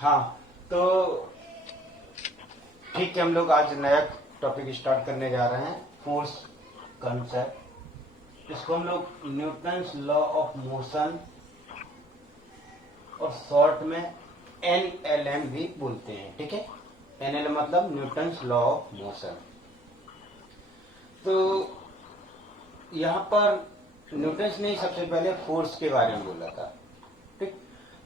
हाँ, तो ठीक है, हम लोग आज नया टॉपिक स्टार्ट करने जा रहे हैं, फोर्स कंसेप्ट। इसको हम लोग न्यूटन्स लॉ ऑफ मोशन और शॉर्ट में NLM भी बोलते हैं। ठीक है, NLM मतलब न्यूटन्स लॉ ऑफ मोशन। तो यहाँ पर न्यूटन्स ने सबसे पहले फोर्स के बारे में बोला था। ठीक,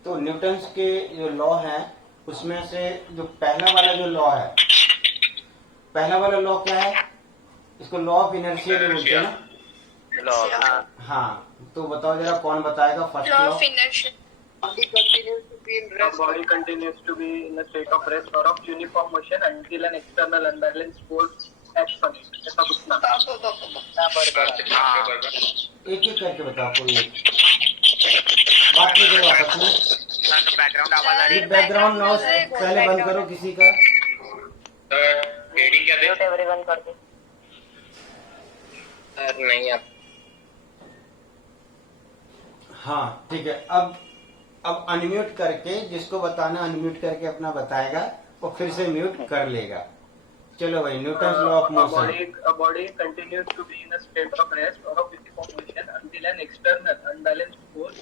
तो न्यूटन्स के जो लॉ हैं उसमें से जो पहला वाला जो लॉ है, पहला वाला लॉ क्या है? इसको लॉ ऑफ इनर्शिया भी बोलते हैं ना। हाँ, तो बताओ जरा, कौन बताएगा first law? Law of inertia. Body continues to be in a state of rest or of uniform motion until an external unbalanced force acts on it. ऐसा कुछ ना। एक एक करके बताओ, कोई बात नहीं करो आपस में। बैकग्राउंड आवाज आ रही है। बैकग्राउंड नॉइज पहले बंद करो किसी का। रीडिंग क्या दे? एवरीवन कर दो। नहीं आप। हाँ ठीक है, अब अनम्यूट करके जिसको बताना अनम्यूट करके अपना बताएगा और फिर से म्यूट कर लेगा। चलो भाई, Newton's law of motion. A body continues to be in a state of rest or of uniform motion until an external unbalanced force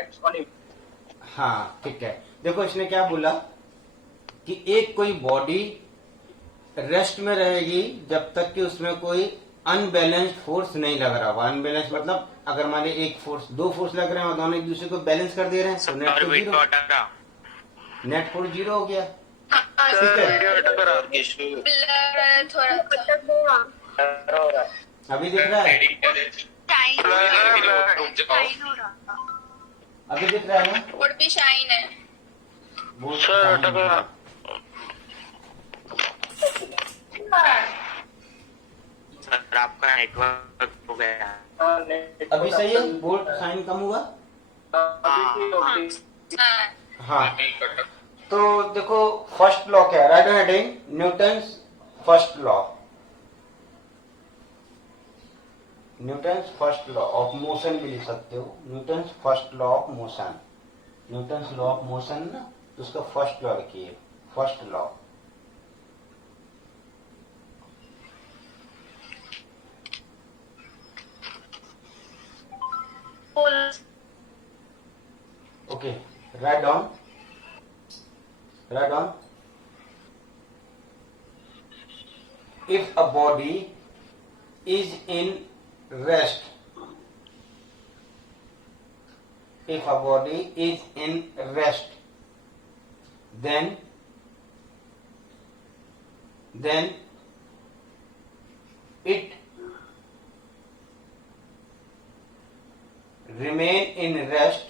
acts on it. हाँ ठीक है, देखो इसने क्या बोला कि एक कोई बॉडी रेस्ट में रहेगी जब तक कि उसमें कोई अनबैलेंस्ड फोर्स नहीं लग रहा हुआ। अनबैलेंस मतलब अगर मान लीजिए एक फोर्स, दो फोर्स लग रहे हैं और दोनों एक दूसरे को बैलेंस कर दे रहे हैं तो नेट फोर्स जीरो हो गया। ठीक है, थोड़ा अभी दिख रहा है? अभी दिख रहा है ना? और भी शाइन है। बहुत शाइन है। सर आपका नेटवर्क हो गया। अभी सही है? बोल्ट साइन कम हुआ? हाँ, तो देखो फर्स्ट लॉ क्या है, right heading Newton's first law. Newton's first law of motion भी लिख सकते हो, Newton's first law of motion. Newton's law of motion ना, तो उसका फर्स्ट लॉ लिखिए, first law. Okay, write down. If a body is in rest, then it remain in rest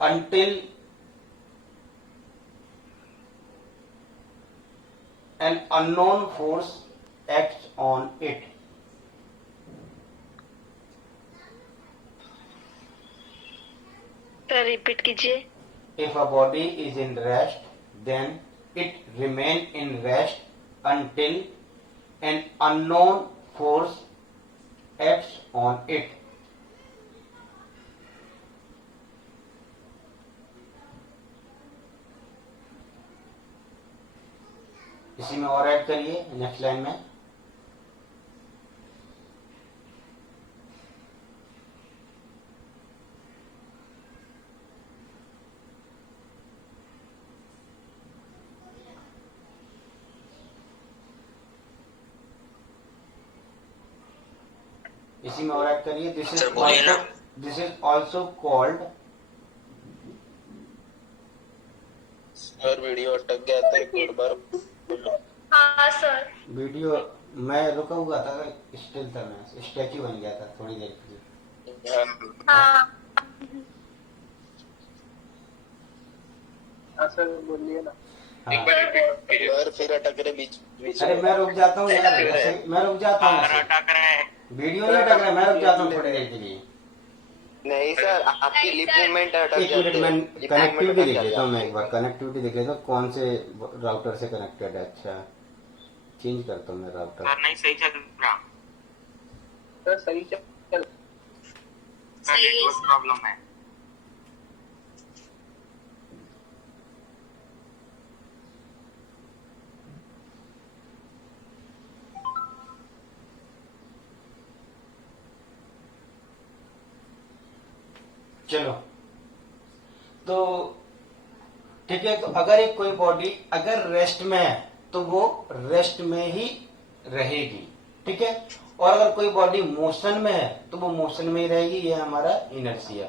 until an unknown force acts on it. Repeat कीजिए। If a body is in rest, then it remain in rest until an unknown force acts on it. इसी में और add करिए next line में। इसी में और add करिए, this is also called. Sir video अटक गया था एक बार। हाँ सर। वीडियो मैं रुका हुआ था, स्टिल था, मैं स्टैच्यू बन गया था थोड़ी देर के लिए। हाँ सर बोलिए ना। हाँ। फिर अटक रहे बीच। अरे मैं रुक जाता हूँ यार, मैं रुक जाता हूँ, अटक रहा है। वीडियो नहीं अटक रहा, मैं रुक जाता हूँ थोड़ी देर के लिए। नहीं सर, आपकी लिप मूवमेंट अटक एक मिनट, जाती है। मैं कनेक्टिविटी देख लेता हूँ, मैं एक बार कनेक्टिविटी देख लेता हूँ कौन से राउटर से कनेक्टेड है। अच्छा, चेंज करता हूँ मैं राउटर। सर नहीं सही चल रहा। सर सही चल। नेटवर्क प्रॉब्लम है। चलो, तो ठीक है, तो अगर एक कोई बॉडी अगर रेस्ट में है तो वो रेस्ट में ही रहेगी, ठीक है। और अगर कोई बॉडी मोशन में है तो वो मोशन में ही रहेगी, ये हमारा इनर्शिया।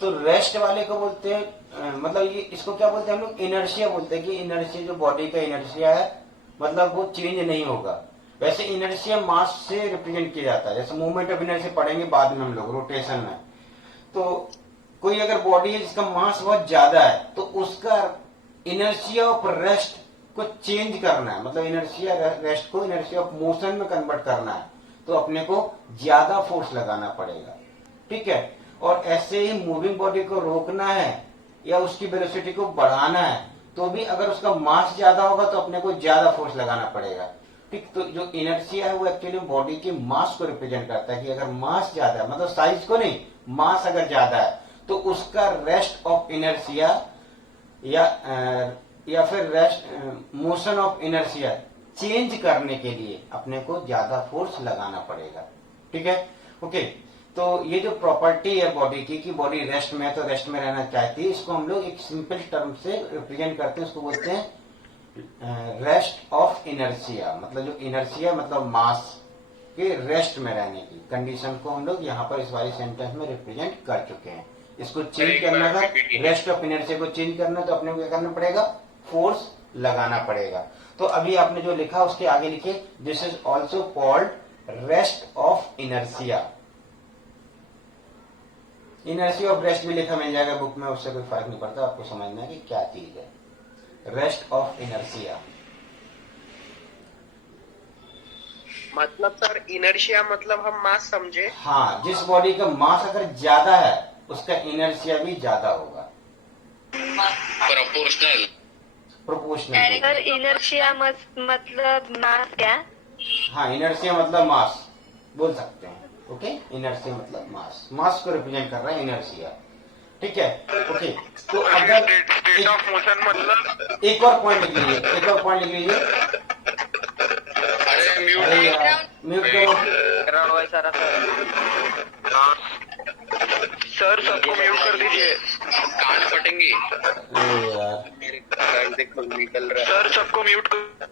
तो रेस्ट वाले को बोलते हैं मतलब ये इसको क्या बोलते हैं हम लोग, इनर्शिया बोलते हैं कि इनर्शिया जो बॉडी का इनर्शिया है मतलब वो चेंज नहीं होगा। वैसे इनर्शिया मास से रिप्रेजेंट किया जाता है, जैसे मूवमेंट ऑफ इनर्शिया पढ़ेंगे बाद में हम लोग रोटेशन में। तो कोई अगर बॉडी है जिसका मास बहुत ज्यादा है तो उसका इनर्शिया ऑफ रेस्ट को चेंज करना है, मतलब इनर्शिया रेस्ट को इनर्शिया ऑफ मोशन में कन्वर्ट करना है, तो अपने को ज्यादा फोर्स लगाना पड़ेगा, ठीक है। और ऐसे ही मूविंग बॉडी को रोकना है या उसकी वेलोसिटी को बढ़ाना है तो भी अगर उसका मास ज्यादा होगा तो अपने को ज्यादा फोर्स लगाना पड़ेगा, ठीक। तो जो इनर्शिया है वो एक्चुअली बॉडी के मास को रिप्रेजेंट करता है कि अगर मास ज्यादा है, मतलब साइज को नहीं, मास अगर ज्यादा है तो उसका रेस्ट ऑफ इनर्शिया या फिर rest motion of inertia change करने के लिए अपने को ज्यादा फोर्स लगाना पड़ेगा, ठीक है। ओके, तो ये जो प्रॉपर्टी है बॉडी की कि बॉडी रेस्ट में है तो रेस्ट में रहना चाहती है, इसको हम लोग एक सिंपल टर्म से रिप्रेजेंट करते हैं, उसको बोलते हैं रेस्ट ऑफ इनर्शिया। मतलब जो इनर्शिया मतलब मास के रेस्ट में रहने की कंडीशन को हम लोग यहाँ पर इस वाले सेंटेंस में रिप्रेजेंट कर चुके हैं। इसको चेंज करना था, रेस्ट ऑफ इनर्शिया को चेंज करना तो अपने को क्या करना पड़ेगा, फोर्स लगाना पड़ेगा। तो अभी आपने जो लिखा उसके आगे लिखे this is also called rest of inertia. Inertia of rest भी लिखा मिल जाएगा बुक में, उससे कोई फर्क नहीं पड़ता, आपको समझना है कि क्या चीज है रेस्ट ऑफ इनर्शिया। मतलब सर इनर्शिया मतलब हम मास समझे। हाँ, जिस बॉडी का मास अगर ज्यादा है उसका इनर्शिया भी ज्यादा होगा, प्रोपोर्शनल। प्रोपोर्शनल। सर इनर्शिया मतलब मास क्या? हाँ, इनर्शिया मतलब मास बोल सकते हैं, ओके। इनर्शिया मतलब मास, मास को रिप्रेजेंट कर रहा है इनर्शिया, ठीक है। ओके, तो अगर स्टेट ऑफ मोशन मतलब एक और पॉइंट लिख लीजिए, एक और पॉइंट लिख लीजिए। अरे म्यूट अरे यार, म्यूट करो। बैकग्राउंड वॉइस आ रहा था। सर सबको म्यूट कर दीजिए, कान फटेंगे। अरे यार, मेरे कान से खून निकल रहा है। सर सबको म्यूट कर।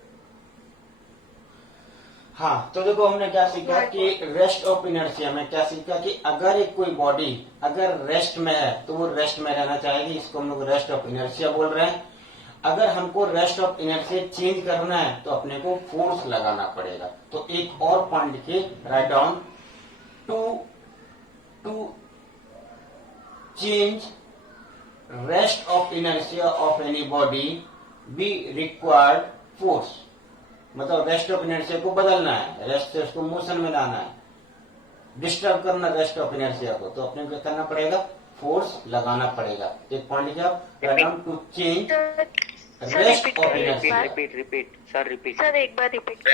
हाँ, तो देखो हमने क्या सीखा कि रेस्ट ऑफ इनर्शिया में क्या सीखा कि अगर एक कोई बॉडी अगर रेस्ट में है तो वो रेस्ट में रहना चाहेगी, इसको हम लोग रेस्ट ऑफ इनर्शिया बोल रहे हैं। अगर हमको रेस्ट ऑफ इनर्शिया चेंज करना है तो अपने को फोर्स लगाना पड़ेगा। तो एक और पॉइंट लिखिए, right down to change rest of inertia of any body be required force. मतलब रेस्ट ऑफ इनर्शिया को बदलना है, रेस्ट से उसको मोशन में लाना है, डिस्टर्ब करना रेस्ट ऑफ इनर्शिया को, तो अपने को क्या करना पड़ेगा, फोर्स लगाना पड़ेगा। एक पॉइंट लिखिए आप, to change rest of inertia. Repeat sir repeat. Sir एक बार रिपीट।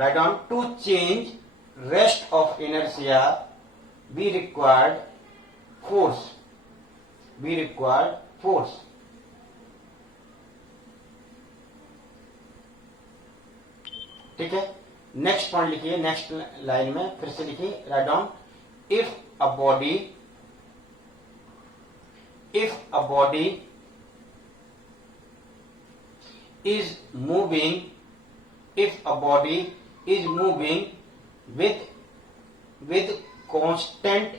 Right down to change rest of inertia be required force, be required force. ठीक है, नेक्स्ट पॉइंट लिखिए, नेक्स्ट लाइन में फिर से लिखिए, right down if a body is moving, if a body is moving with constant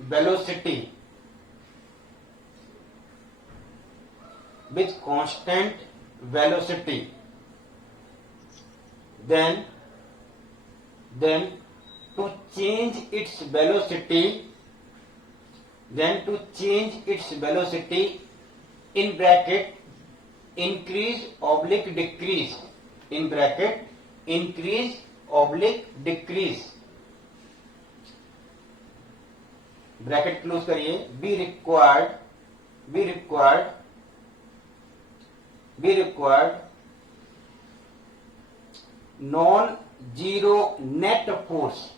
velocity, then to change its velocity in bracket increase oblique decrease, in bracket increase oblique decrease, bracket close करिए, be required non zero net force,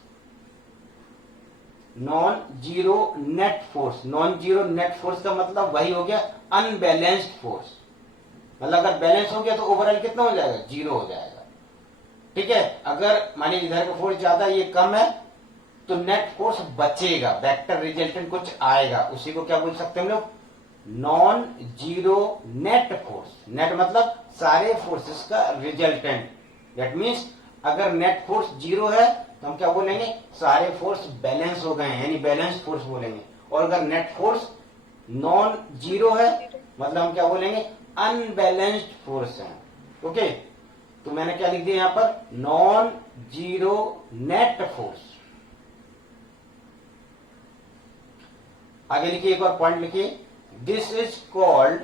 non zero net force का मतलब वही हो गया unbalanced force. मतलब अगर balance हो गया तो ओवरऑल कितना हो जाएगा, जीरो हो जाएगा। ठीक है, अगर मानिए इधर का फोर्स ज्यादा ये कम है तो नेट फोर्स बचेगा, वेक्टर रिजल्टेंट कुछ आएगा, उसी को क्या बोल सकते हैं हम लोग, non zero net force. Net मतलब सारे फोर्सेस का रिजल्टेंट। दैट मीन्स अगर नेट फोर्स जीरो है तो हम क्या बोलेंगे, सारे फोर्स बैलेंस हो गए हैं, यानी बैलेंस फोर्स बोलेंगे। और अगर नेट फोर्स नॉन जीरो है मतलब हम क्या बोलेंगे, अनबैलेंस्ड फोर्स है। ओके, तो मैंने क्या लिख दिया यहां पर, नॉन जीरो नेट फोर्स। आगे लिखिए, एक और पॉइंट लिखिए, this is called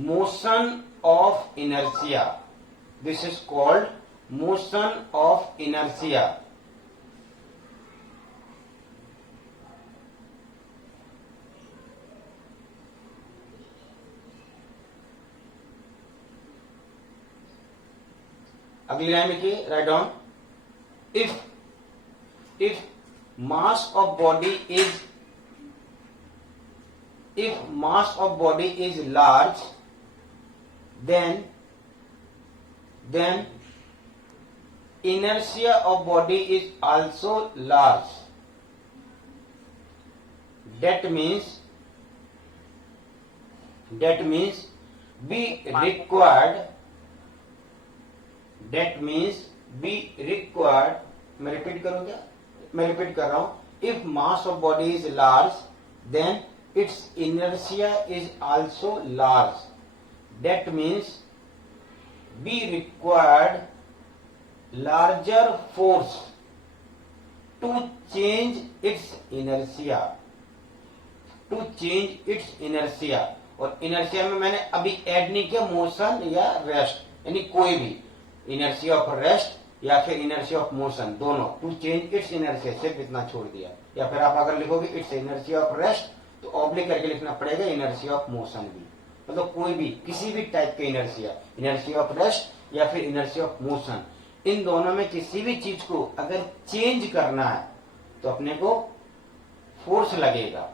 motion of inertia. This is called motion of inertia. अगली लाइन लिखिए, right down, if mass of body is large, then inertia of body is also large. That means we required, मैं repeat करूं क्या, मैं repeat कर रहा हूं, if mass of body is large then its inertia is also large. That means we required larger force to change its inertia. और inertia में मैंने अभी ऐड नहीं किया मोशन या रेस्ट, यानी कोई भी इनर्शिया ऑफ रेस्ट या फिर इनर्शिया ऑफ मोशन, दोनों, टू चेंज इट्स इनर्शिया, सिर्फ इतना छोड़ दिया। या फिर आप अगर लिखोगे इट्स इनर्शिया ऑफ रेस्ट तो ऑब्लिक करके लिखना पड़ेगा इनर्शिया ऑफ मोशन भी, मतलब कोई भी किसी भी टाइप के इनर्शिया ऑफ रेस्ट या फिर इनर्शिया ऑफ मोशन, इन दोनों में किसी भी चीज को अगर चेंज करना है तो अपने को फोर्स लगेगा।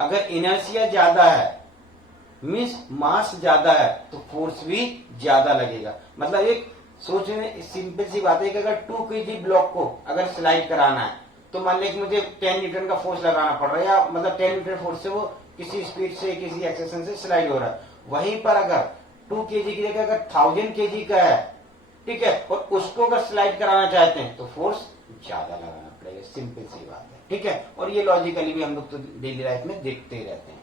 अगर इनर्शिया ज्यादा है मीन्स मास ज्यादा है तो फोर्स भी ज्यादा लगेगा। मतलब एक सोचने सिंपल सी बात है कि अगर 2 kg ब्लॉक को अगर स्लाइड कराना है तो मान लीजिए मुझे 10 न्यूटन का फोर्स लगाना पड़ रहा है, या मतलब 10 न्यूटन फोर्स से वो किसी स्पीड से किसी एक्सेलरेशन से स्लाइड हो रहा है। वहीं पर अगर 2 kg की जगह अगर 1000 kg का है, ठीक है, और उसको अगर स्लाइड कराना चाहते हैं तो फोर्स ज्यादा लगाना पड़ेगा, सिंपल सी बात है, ठीक है। और ये लॉजिकली भी हम लोग तो डेली लाइफ में देखते ही रहते हैं,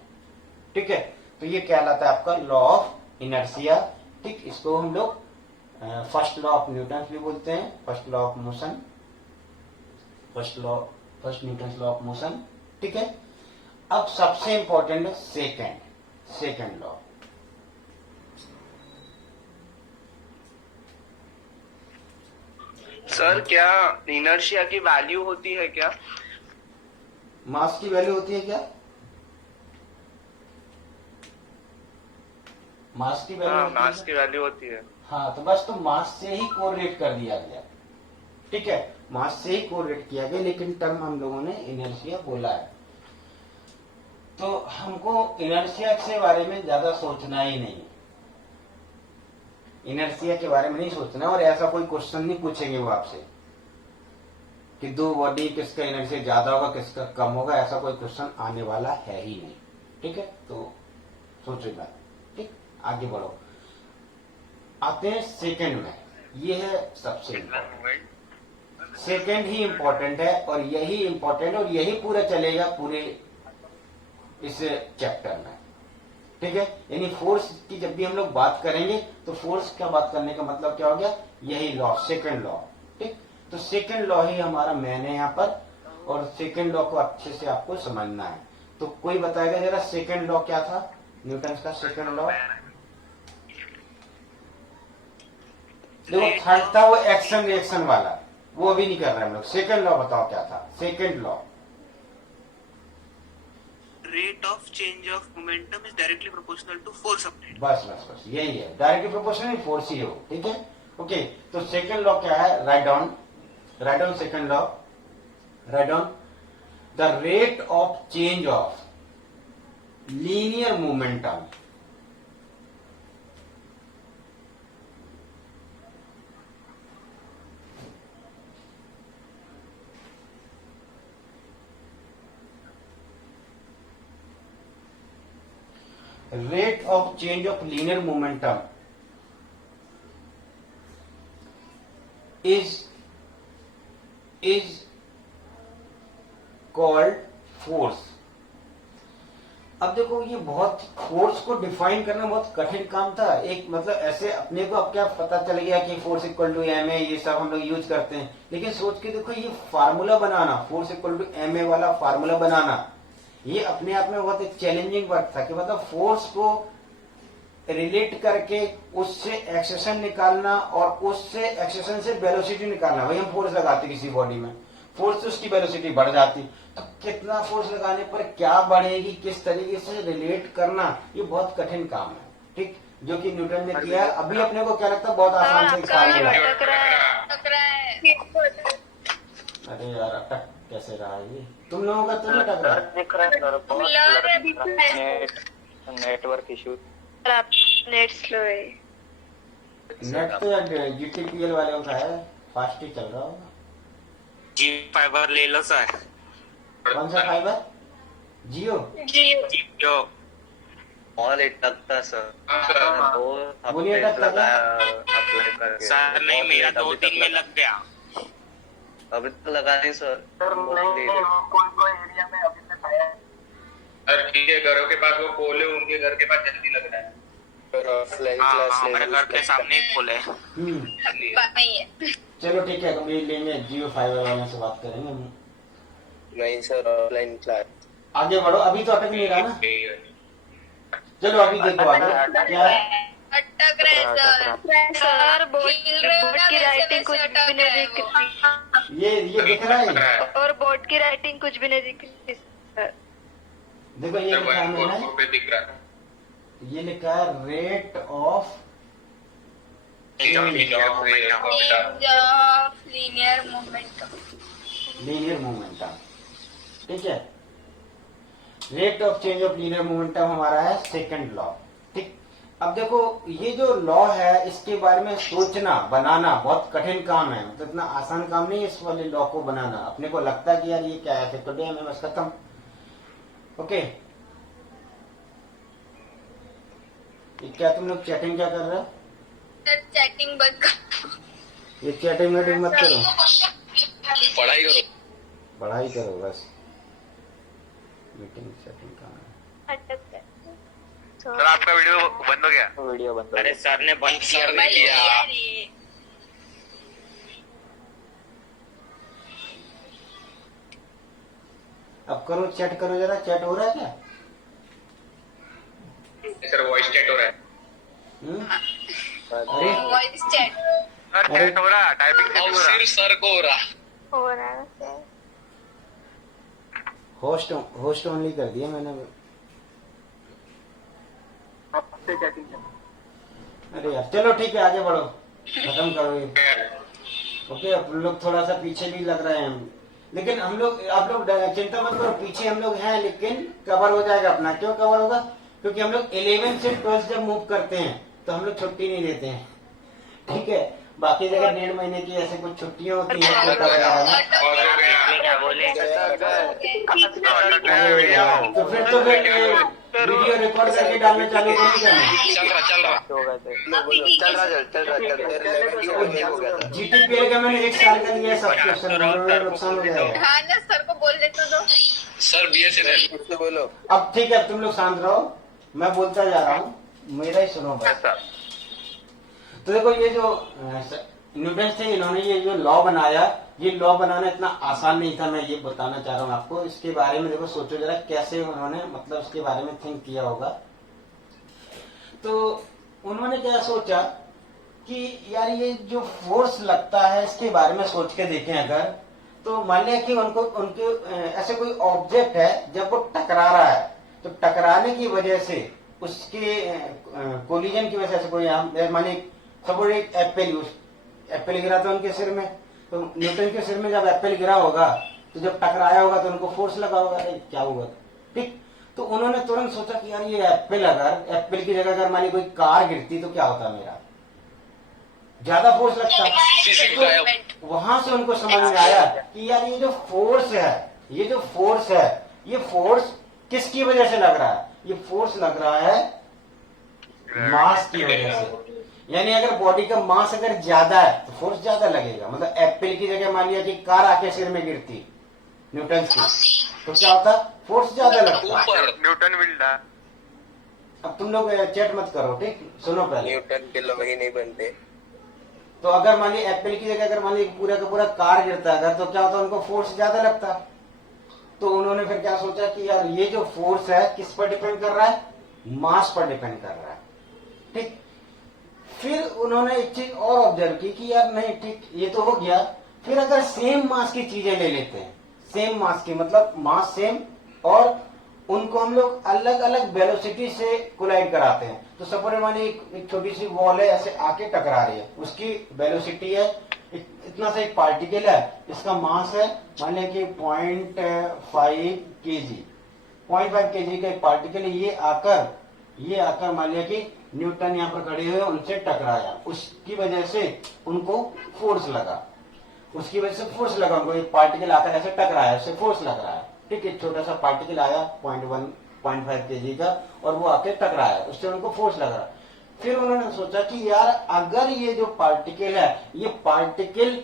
ठीक है। तो ये कहलाता है आपका लॉ ऑफ इनर्शिया, ठीक। इसको हम लोग फर्स्ट लॉ ऑफ न्यूटन भी बोलते हैं, first law of motion, first Newton law of motion, ठीक है। अब सबसे इंपॉर्टेंट है सेकेंड लॉ। सर क्या इनर्शिया की वैल्यू होती है क्या? मास की वैल्यू होती है क्या? मास की वैल्यू, हाँ, मास की वैल्यू होती है। हाँ, तो बस तो मास से ही कोरिलेट कर दिया गया, ठीक है, मास से ही कोरिलेट किया गया, लेकिन टर्म हम लोगों ने इनर्शिया बोला है। तो हमको इनर्शिया के बारे में ज्यादा सोचना ही नहीं, इनर्शिया के बारे में नहीं सोचना, और ऐसा कोई क्वेश्चन नहीं पूछेंगे वो आपसे कि दो बॉडी किसका इनर्शिया ज्यादा होगा किसका कम होगा, ऐसा कोई क्वेश्चन आने वाला है ही नहीं, ठीक है। तो सोचेगा, ठीक, आगे बढ़ो। आते हैं सेकंड में, ये है सबसे सेकंड ही इंपॉर्टेंट है, और यही इंपॉर्टेंट और यही पूरा चलेगा पूरे इस चैप्टर में, ठीक है। यानी फोर्स की जब भी हम लोग बात करेंगे तो फोर्स का बात करने का मतलब क्या हो गया, यही लॉ, सेकंड लॉ, ठीक। तो सेकंड लॉ ही हमारा मेन है यहाँ पर, और सेकंड लॉ को अच्छे से आपको समझना है। तो कोई बताएगा जरा सेकंड लॉ क्या था, न्यूटन का सेकंड लॉ? देखो थर्ड था वो एक्शन रिएक्शन वाला, वो अभी नहीं कर रहे हम लोग। सेकंड लॉ बताओ क्या था second law? Rate of change of momentum is directly proportional to force applied. बस यही है, डायरेक्टली प्रोपोर्शनल फोर्स ही हो, ठीक है, ओके। तो सेकंड लॉ क्या है, write down second law, write down the rate of change of linear momentum, rate of change of linear momentum is called force. अब देखो ये बहुत फोर्स को डिफाइन करना बहुत कठिन काम था. एक मतलब ऐसे अपने को अब क्या पता चल गया कि force equal to M A, ये सब हम लोग यूज करते हैं, लेकिन सोच के देखो ये फार्मूला बनाना, force equal to M A वाला फार्मूला बनाना, ये अपने आप में बहुत एक चैलेंजिंग वर्क था कि मतलब फोर्स को रिलेट करके उससे एक्सेशन निकालना और उससे एक्सेशन से वेलोसिटी निकालना. वही हम फोर्स लगाते किसी बॉडी में, फोर्स से उसकी वेलोसिटी बढ़ जाती, तो कितना फोर्स लगाने पर क्या बढ़ेगी, किस तरीके से रिलेट करना, ये बहुत कठिन काम है. ठीक, जो कि न्यूटन ने किया. अभी अपने को क्या लगता है बहुत आसान से फार्मूला. अरे यार अटक कैसे रहा है ये, तुम लोगों का तो नहीं अटक रहा. दिख रहा है सर, बहुत नेटवर्क इशू. आप नेट स्लो है. नेट तो यार जीटीपीएल वालों का है, फास्ट ही चल रहा होगा. जी फाइबर ले लो सर. कौन सा फाइबर? जियो. जो ऑल अटकता सर. बोलिए अटकता क्या? अप्लाई करके सर नहीं, मेरा 2-3 में लग गया. अभी तक लगा नहीं सर. कोई एरिया में अभी तक आया है. सर ठीक है, घरों के पास वो पोल है, उनके घर के पास जल्दी लग रहा है. ऑफलाइन क्लास हमारे घर के सामने ही खोले. चलो ठीक है, अभी लेंगे जियो फाइबर वाले से बात करेंगे. नहीं सर, ऑफलाइन क्लास. आगे बढ़ो, अभी तो अटक नहीं रहा ना. चलो अभी देखो आगे क्या है. अटक रहे सर बोर्ड की राइटिंग कुछ भी नहीं दिख रही. ये दिख रहा है. और बोर्ड की राइटिंग कुछ भी नहीं दिख रही सर. देखो ये लिखा है मैंने, पे दिख रहा है. ये लिखा है rate of linear momentum. Linear momentum. ठीक है, rate of change of linear momentum हमारा है सेकंड लॉ. ठीक, अब देखो ये जो लॉ है इसके बारे में सोचना बनाना बहुत कठिन काम है. मतलब इतना आसान काम नहीं है इस वाले लॉ को बनाना. अपने को लगता है कि यार ये क्या है, तो हमें बस खत्म. ओके, क्या तुम लोग चैटिंग क्या कर रहे हो? चैटिंग बंद कर. ये चैटिंग वेटिंग मत करो, पढ़ाई करो. पढ़ाई करो बस. मीटिंग सेटिंग कहाँ है? सर आपका वीडियो बंद हो गया. वीडियो बंद हो अरे सर ने बंद किया. नहीं किया. अब करो, चैट करो जरा. चैट हो रहा है क्या? सर वॉइस चैट हो रहा है. अरे वॉइस चैट. सर चैट हो रहा, टाइपिंग से हो रहा. सर को हो रहा. हो रहा है सर. होस्ट ओनली कर दिया मैंने. आपसे चैटिंग. अरे यार चलो ठीक है, आगे बढ़ो, खत्म करो ये. ओके, अब लोग थोड़ा सा पीछे भी लग रहे हैं, लेकिन हम लोग, आप लोग चिंता मत करो, पीछे हम लोग हैं लेकिन कवर हो जाएगा अपना. क्यों कवर होगा? क्योंकि हम लोग 11 से 12 जब मूव करते हैं तो हम लोग छुट्टी नहीं देते हैं. ठीक है, बाकी जगह 1.5 महीने की ऐसे कुछ छुट्टियां होती हैं कोटा वगैरह में. क्या बोले? तो फिर वीडियो रिकॉर्ड करके डालना चालू नहीं करना. जीटीपीएल का मैंने 1 साल का लिया है सब्सक्रिप्शन, नुकसान हो जाएगा. हाँ ना, सर को बोल देते तो. सर बीएसएनएल बोलो. अब ठीक है, अब तुम लोग शांत रहो, मैं बोलता जा रहा हूँ, मेरा ही सुनो बस. तो देखो ये जो न्यूटन थे, इन्होंने ये जो लॉ बनाया, ये लॉ बनाना इतना आसान नहीं था. मैं ये बताना चाह रहा हूँ आपको. इसके बारे में देखो, सोचो जरा कैसे उन्होंने मतलब इसके बारे में थिंक किया होगा. तो उन्होंने क्या सोचा कि यार ये जो फोर्स लगता है इसके बारे में सोच के देखें अगर, तो मान लिया कि उनके ऐसे कोई ऑब्जेक्ट है, जब वो टकरा रहा है तो टकराने की वजह से उसके कोलिजन की वजह से कोई माने सपोज एक एप्पल गिरा था उनके सिर में, तो न्यूटन के सिर में जब एप्पल गिरा होगा तो जब टकराया होगा तो उनको फोर्स लगा होगा. क्या हुआ? ठीक, तो उन्होंने तुरंत सोचा कि यार ये एप्पल की जगह अगर मानी कोई कार गिरती तो क्या होता, मेरा ज्यादा फोर्स लगता. तो वहां से उनको समझ में आया कि यार ये जो फोर्स है, ये फोर्स किसकी वजह से लग रहा है? ये फोर्स लग रहा है मास की वजह से। यानी अगर बॉडी का मास अगर ज्यादा है तो फोर्स ज्यादा लगेगा। मतलब एप्पल की जगह मान लिया कि कार आके सिर में गिरती न्यूटन की, तो क्या होता, फोर्स ज्यादा लगता। Newton will die. अब तुम लोग चैट मत करो, ठीक, सुनो पहले। न्यूटन के लोग ही नहीं बनते। तो अगर मान लिया एप्पल की जगह अगर मान लिया पूरा का पूरा कार गिरता अगर, तो क्या होता, उनको फोर्स ज्यादा लगता। तो उन्होंने फिर क्या सोचा कि यार ये जो फोर्स है किस पर डिपेंड कर रहा है, मास पर डिपेंड कर रहा है, ठीक। फिर उन्होंने एक चीज और ऑब्जर्व की कि यार नहीं, ठीक, ये तो हो गया, फिर अगर सेम मास की चीजें ले लेते हैं, सेम मास की मतलब मास सेम, और उनको हम लोग अलग अलग वेलोसिटी से कोलाइड कराते हैं। तो सपोज मानिए एक छोटी सी वॉल है, ऐसे आके टकरा रही है, उसकी वेलोसिटी है इतना सा, एक पार्टिकल है, इसका मास है मान लिया कि 0.5 kg, 0.5 kg का एक पार्टिकल है, ये आकर मान लिया कि न्यूटन यहाँ पर खड़े हुए उनसे टकराया, उसकी वजह से उनको फोर्स लगा, उसकी वजह से फोर्स लगा उनको, एक पार्टिकल आकर ऐसे टकराया, उससे फोर्स लग रहा है, ठीक है। छोटा सा पार्टिकल आया 0.5 kg का और वो आके टकराया, उससे उनको फोर्स लग रहा है। फिर उन्होंने सोचा कि यार अगर ये जो पार्टिकल है, ये पार्टिकल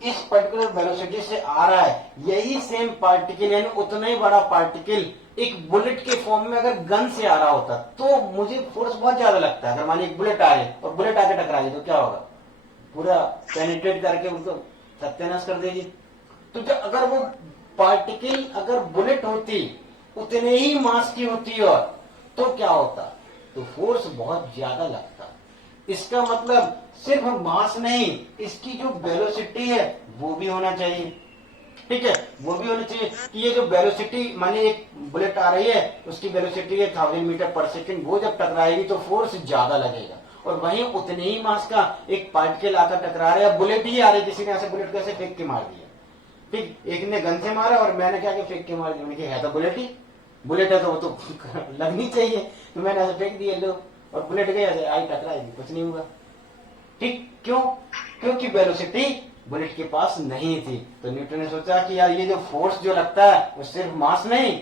इस पर्टिकुलर वेलोसिटी से आ रहा है, यही सेम पार्टिकल यानी उतना ही बड़ा पार्टिकल एक बुलेट के फॉर्म में अगर गन से आ रहा होता तो मुझे फोर्स बहुत ज्यादा लगता है। अगर मानिए एक बुलेट आ रही और बुलेट आके टकराएगी तो क्या होगा, पूरा पेनिट्रेट करके उसको सत्यानाश कर देगी। तो अगर वो पार्टिकल अगर बुलेट होती उतने ही मास की होती और तो क्या होता, तो फोर्स बहुत ज्यादा लगता। इसका मतलब सिर्फ मास नहीं, इसकी जो वेलोसिटी है वो भी होना चाहिए, ठीक है, वो भी होना चाहिए कि ये जो वेलोसिटी माने एक बुलेट आ रही है उसकी वेलोसिटी है 1000 मीटर पर सेकंड, वो जब टकराएगी तो फोर्स ज्यादा लगेगा। और वहीं उतने ही मास का एक पार्टिकल आकर टकरा रहा है, बुलेट ही आ रही, किसी ने ऐसे बुलेट को ऐसे फेंक के मार दिया, ठीक, एक ने गन से मारा और मैंने क्या किया, फेंक के मार दिया, मैंने है तो बुलेट ही, बुलेट है तो वो तो लगनी चाहिए, तो मैंने ऐसे फेंक दिया लो और बुलेट गई ऐसे आई टकराएगी, कुछ नहीं हुआ, ठीक, क्यों, क्योंकि वेलोसिटी बुलेट के पास नहीं थी। तो न्यूटन ने सोचा कि यार ये जो फोर्स जो लगता है वो सिर्फ मास नहीं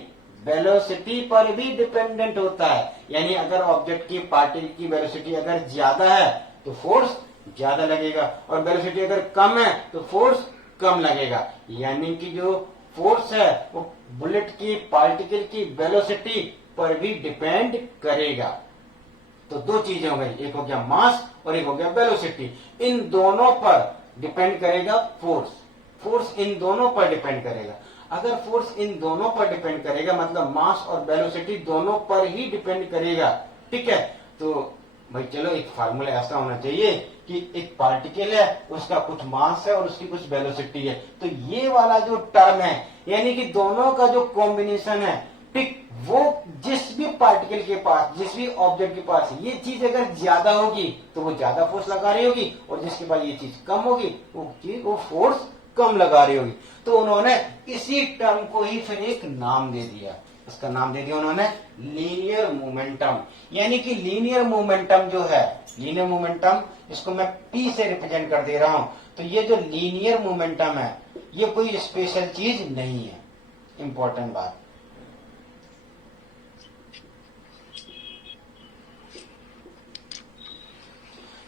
वेलोसिटी पर भी डिपेंडेंट होता है। यानी अगर ऑब्जेक्ट की पार्टिकल की वेलोसिटी अगर ज्यादा है तो फोर्स ज्यादा लगेगा और वेलोसिटी अगर कम है तो फोर्स कम लगेगा। यानी कि जो फोर्स है वो बुलेट की पार्टिकल की वेलोसिटी पर भी डिपेंड करेगा। तो दो चीजें हो गई, एक हो गया मास और एक हो गया वेलोसिटी। इन दोनों पर डिपेंड करेगा फोर्स, फोर्स इन दोनों पर डिपेंड करेगा। अगर फोर्स इन दोनों पर डिपेंड करेगा मतलब मास और वेलोसिटी दोनों पर ही डिपेंड करेगा, ठीक है। तो भाई चलो एक फार्मूला ऐसा होना चाहिए कि एक पार्टिकल है उसका कुछ मास है और उसकी कुछ वेलोसिटी है, तो ये वाला जो टर्म है यानी कि दोनों का जो कॉम्बिनेशन है, ठीक, वो जिस भी पार्टिकल के पास जिस भी ऑब्जेक्ट के पास ये चीज अगर ज्यादा होगी तो वो ज्यादा फोर्स लगा रही होगी और जिसके पास ये चीज कम होगी वो फोर्स कम लगा रही होगी। तो उन्होंने इसी टर्म को ही फिर एक नाम दे दिया, इसका नाम दे दिया उन्होंने लीनियर मोमेंटम। यानी कि लीनियर मोमेंटम जो है, लीनियर मोमेंटम इसको मैं P से रिप्रेजेंट कर दे रहा हूं। तो ये जो लीनियर मोमेंटम है ये कोई स्पेशल चीज नहीं है, इंपॉर्टेंट बात।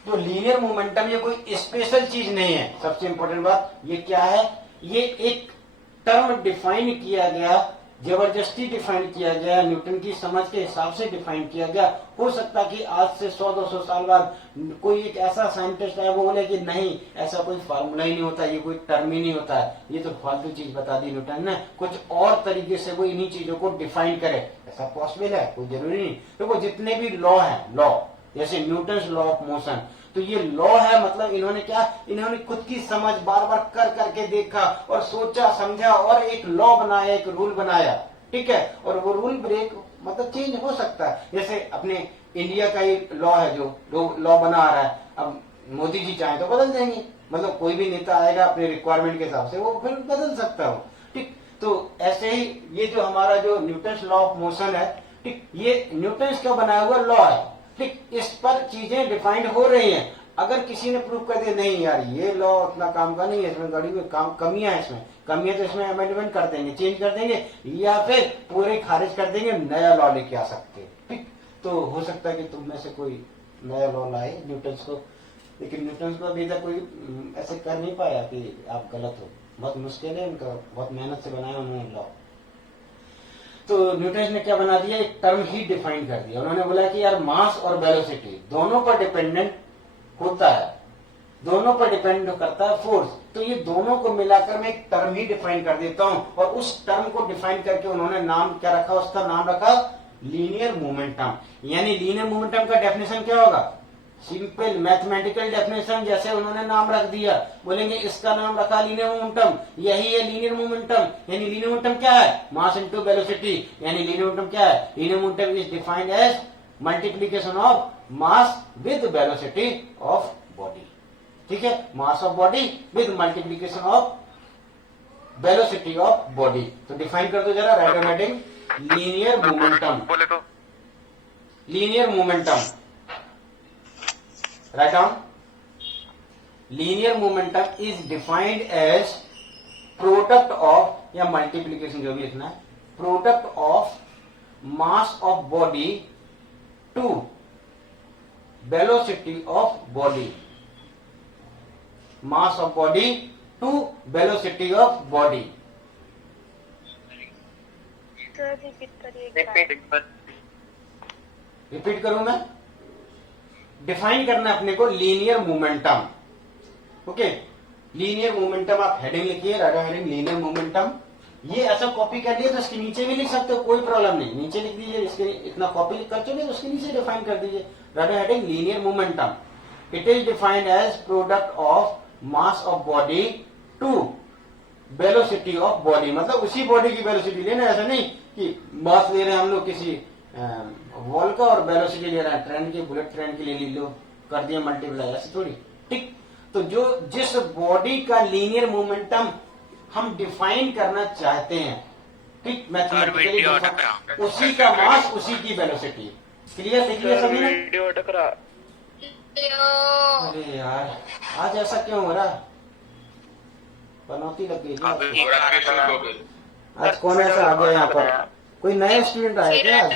तो लीनियर मोमेंटम ये कोई स्पेशल चीज नहीं है, सबसे इंपॉर्टेंट बात ये क्या है, ये एक टर्म डिफाइन किया गया, जबरदस्ती डिफाइन किया गया, न्यूटन की समझ के हिसाब से डिफाइन किया गया। हो सकता कि आज से 100-200 साल बाद कोई एक ऐसा साइंटिस्ट है वो बोले कि नहीं ऐसा कोई फार्मूला ही नहीं होता, ये कोई टर्म ही नहीं होता है, ये तो फालतू चीज बता दी न्यूटन ने, कुछ और तरीके से वो इन्हीं चीजों को डिफाइन करे। ऐसा पॉसिबल है, कोई जरूरी नहीं। देखो जितने भी लॉ है, लॉ जैसे न्यूटन्स लॉ ऑफ मोशन, तो ये लॉ है मतलब इन्होंने क्या, इन्होंने खुद की समझ बार बार कर करके देखा और सोचा समझा और एक लॉ बनाया, एक रूल बनाया, ठीक है। और वो रूल ब्रेक मतलब चेंज हो सकता है। जैसे अपने इंडिया का एक लॉ है जो लॉ बना आ रहा है, अब मोदी जी चाहे तो बदल देंगे, मतलब कोई भी नेता आएगा अपने रिक्वायरमेंट के हिसाब से वो फिर बदल सकता हो, ठीक। तो ऐसे ही ये जो हमारा जो न्यूटन्स लॉ ऑफ मोशन है, ठीक, ये न्यूटन्स का बनाया हुआ लॉ है, ठीक, इस पर चीजें डिफाइंड हो रही हैं। अगर किसी ने प्रूव कर दिया नहीं यार ये लॉ उतना काम का नहीं है, इसमें गाड़ी में काम कमियां है, इसमें कमियां, तो इसमें अमेंडमेंट कर देंगे, चेंज कर देंगे, या फिर पूरे खारिज कर देंगे, नया लॉ लेके आ सकते हैं। ठीक, तो हो सकता है कि तुम में से कोई नया लॉ लाए न्यूटन को, लेकिन न्यूटन को अभी तक कोई ऐसे कर नहीं पाया कि आप गलत हो। बहुत मुश्किल है इनका, बहुत मेहनत से बनाया उन्होंने लॉ। तो न्यूटन ने क्या बना दिया, एक टर्म ही डिफाइन कर दिया। उन्होंने बोला कि यार मास और वेलोसिटी दोनों पर डिपेंडेंट होता है, दोनों पर डिपेंड करता है फोर्स, तो ये दोनों को मिलाकर मैं एक टर्म ही डिफाइन कर देता हूं। और उस टर्म को डिफाइन करके उन्होंने नाम क्या रखा, उसका नाम रखा लीनियर मोमेंटम। यानी लीनियर मोमेंटम का डेफिनेशन क्या होगा, सिंपल मैथमेटिकल डेफिनेशन, जैसे उन्होंने नाम रख दिया, बोलेंगे इसका नाम रखा लीनियर मोमेंटम, यही है लीनियर मोमेंटम। यानी लीनियर मोमेंटम क्या है, मास इनटू वेलोसिटी। यानी लीनियर मोमेंटम क्या है, linear momentum is defined as multiplication of mass with velocity of body. ठीक है, mass of body with multiplication of velocity of body. तो डिफाइन कर दो जरा, राइट हेडिंग लीनियर मोमेंटम। बोले तो linear momentum, right down. Linear momentum is defined as product of, या multiplication जो भी लिखना है, product of mass of body to velocity of body, mass of body to velocity of body. Sir repeat करिए। Repeat करूं मैं, define करना है अपने को linear momentum. Okay, linear momentum आप हेडिंग लिखिए, राइट हेडिंग लीनियर मोमेंटम। ये ऐसा कॉपी कर लिया तो इसके नीचे भी लिख सकते हो, कोई प्रॉब्लम नहीं, नीचे लिख दीजिए, इसके इतना कॉपी कर चुके तो उसके नीचे डिफाइन कर दीजिए, right heading linear momentum. It is defined as product of mass of body to velocity of body. मतलब उसी बॉडी की वेलोसिटी लेना, ऐसा नहीं कि मास ले रहे हैं हम लोग किसी वॉल का और वेलोसिटी ले रहे हैं ट्रेन की, बुलेट ट्रेन के लिए ले लो, कर दिया मल्टीप्लाई, ऐसे थोड़ी। ठीक, तो जो जिस बॉडी का लीनियर मोमेंटम हम डिफाइन करना चाहते हैं, ठीक, मैथमेटिकली उसी का मास, उसी की वेलोसिटी। क्लियर, लिख लिया सभी ने? वीडियो अटक रहा। अरे यार आज ऐसा क्यों हो रहा, बनौती लग गई क्या? आज कौन ऐसा आ गया यहाँ पर, कोई नया स्टूडेंट आया क्या आज?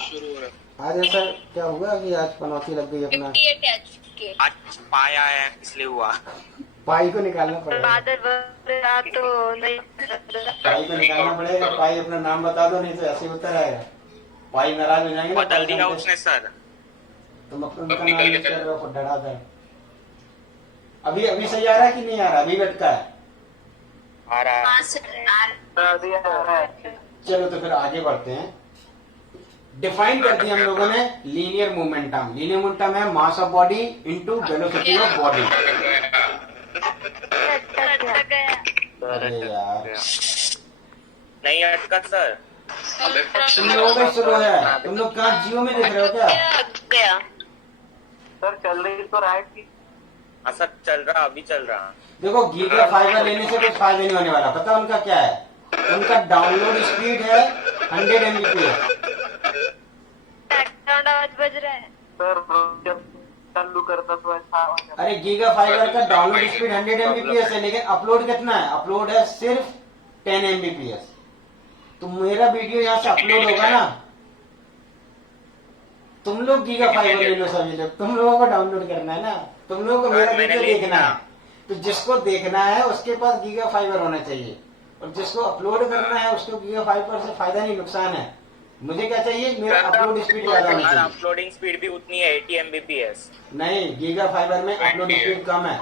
शुरू हो रहा आज ऐसा क्या हुआ कि आज पनौती लग गई अपना? आज पाया है इसलिए हुआ। पाई को निकालना पड़ेगा, बादल वगैरह तो नहीं। पाई को निकालना पड़ेगा। पाई अपना नाम बता दो, नहीं तो ऐसे होता रहेगा, पाई नाराज हो जाएंगे ना। बदल दिया उसने सर। तुम उनका नाम नहीं कर रहे हो, डरा दर। अभी अभी सही आ रहा है कि नहीं आ रहा, अभी लटका है? आ रहा है। चलो तो फिर आगे बढ़ते हैं। डिफाइन कर दिया हम लोगों ने लीनियर मोमेंटम। लीनियर मोमेंटम है mass of body into velocity of body. अटक गया। अरे यार नहीं अटका सर। तुम लोगों का शुरू है, तुम लोग कहाँ जियो में देख रहे हो क्या? गया। सर चल रही तो राइट की। हाँ सर चल रहा, अभी चल रहा। देखो गीगा फाइबर लेने से कुछ फायदा नहीं होने वाला। पता उनका क्या है, उनका डाउनलोड स्पीड है 100 Mbps। बैकग्राउंड आवाज बज रहा है। सर जब चालू करता तो ऐसा आवाज आता। अरे गीगा फाइबर का डाउनलोड स्पीड 100 Mbps है, लेकिन अपलोड कितना है? अपलोड है सिर्फ 10 Mbps। तो मेरा वीडियो यहाँ से अपलोड होगा ना, तुम लोग गीगा फाइबर ले लो सभी लोग, तुम लोगों को डाउनलोड करना है ना, तुम लोगों को मेरा वीडियो देखना है। तो जिसको देखना है उसके पास गीगा फाइबर होना चाहिए, और जिसको अपलोड करना है उसको गीगा फाइबर से फायदा नहीं, नुकसान है। मुझे क्या चाहिए, मेरा अपलोड स्पीड ज्यादा होनी चाहिए। अपलोडिंग स्पीड भी उतनी है 80 Mbps। नहीं, गीगा फाइबर में अपलोड स्पीड कम है,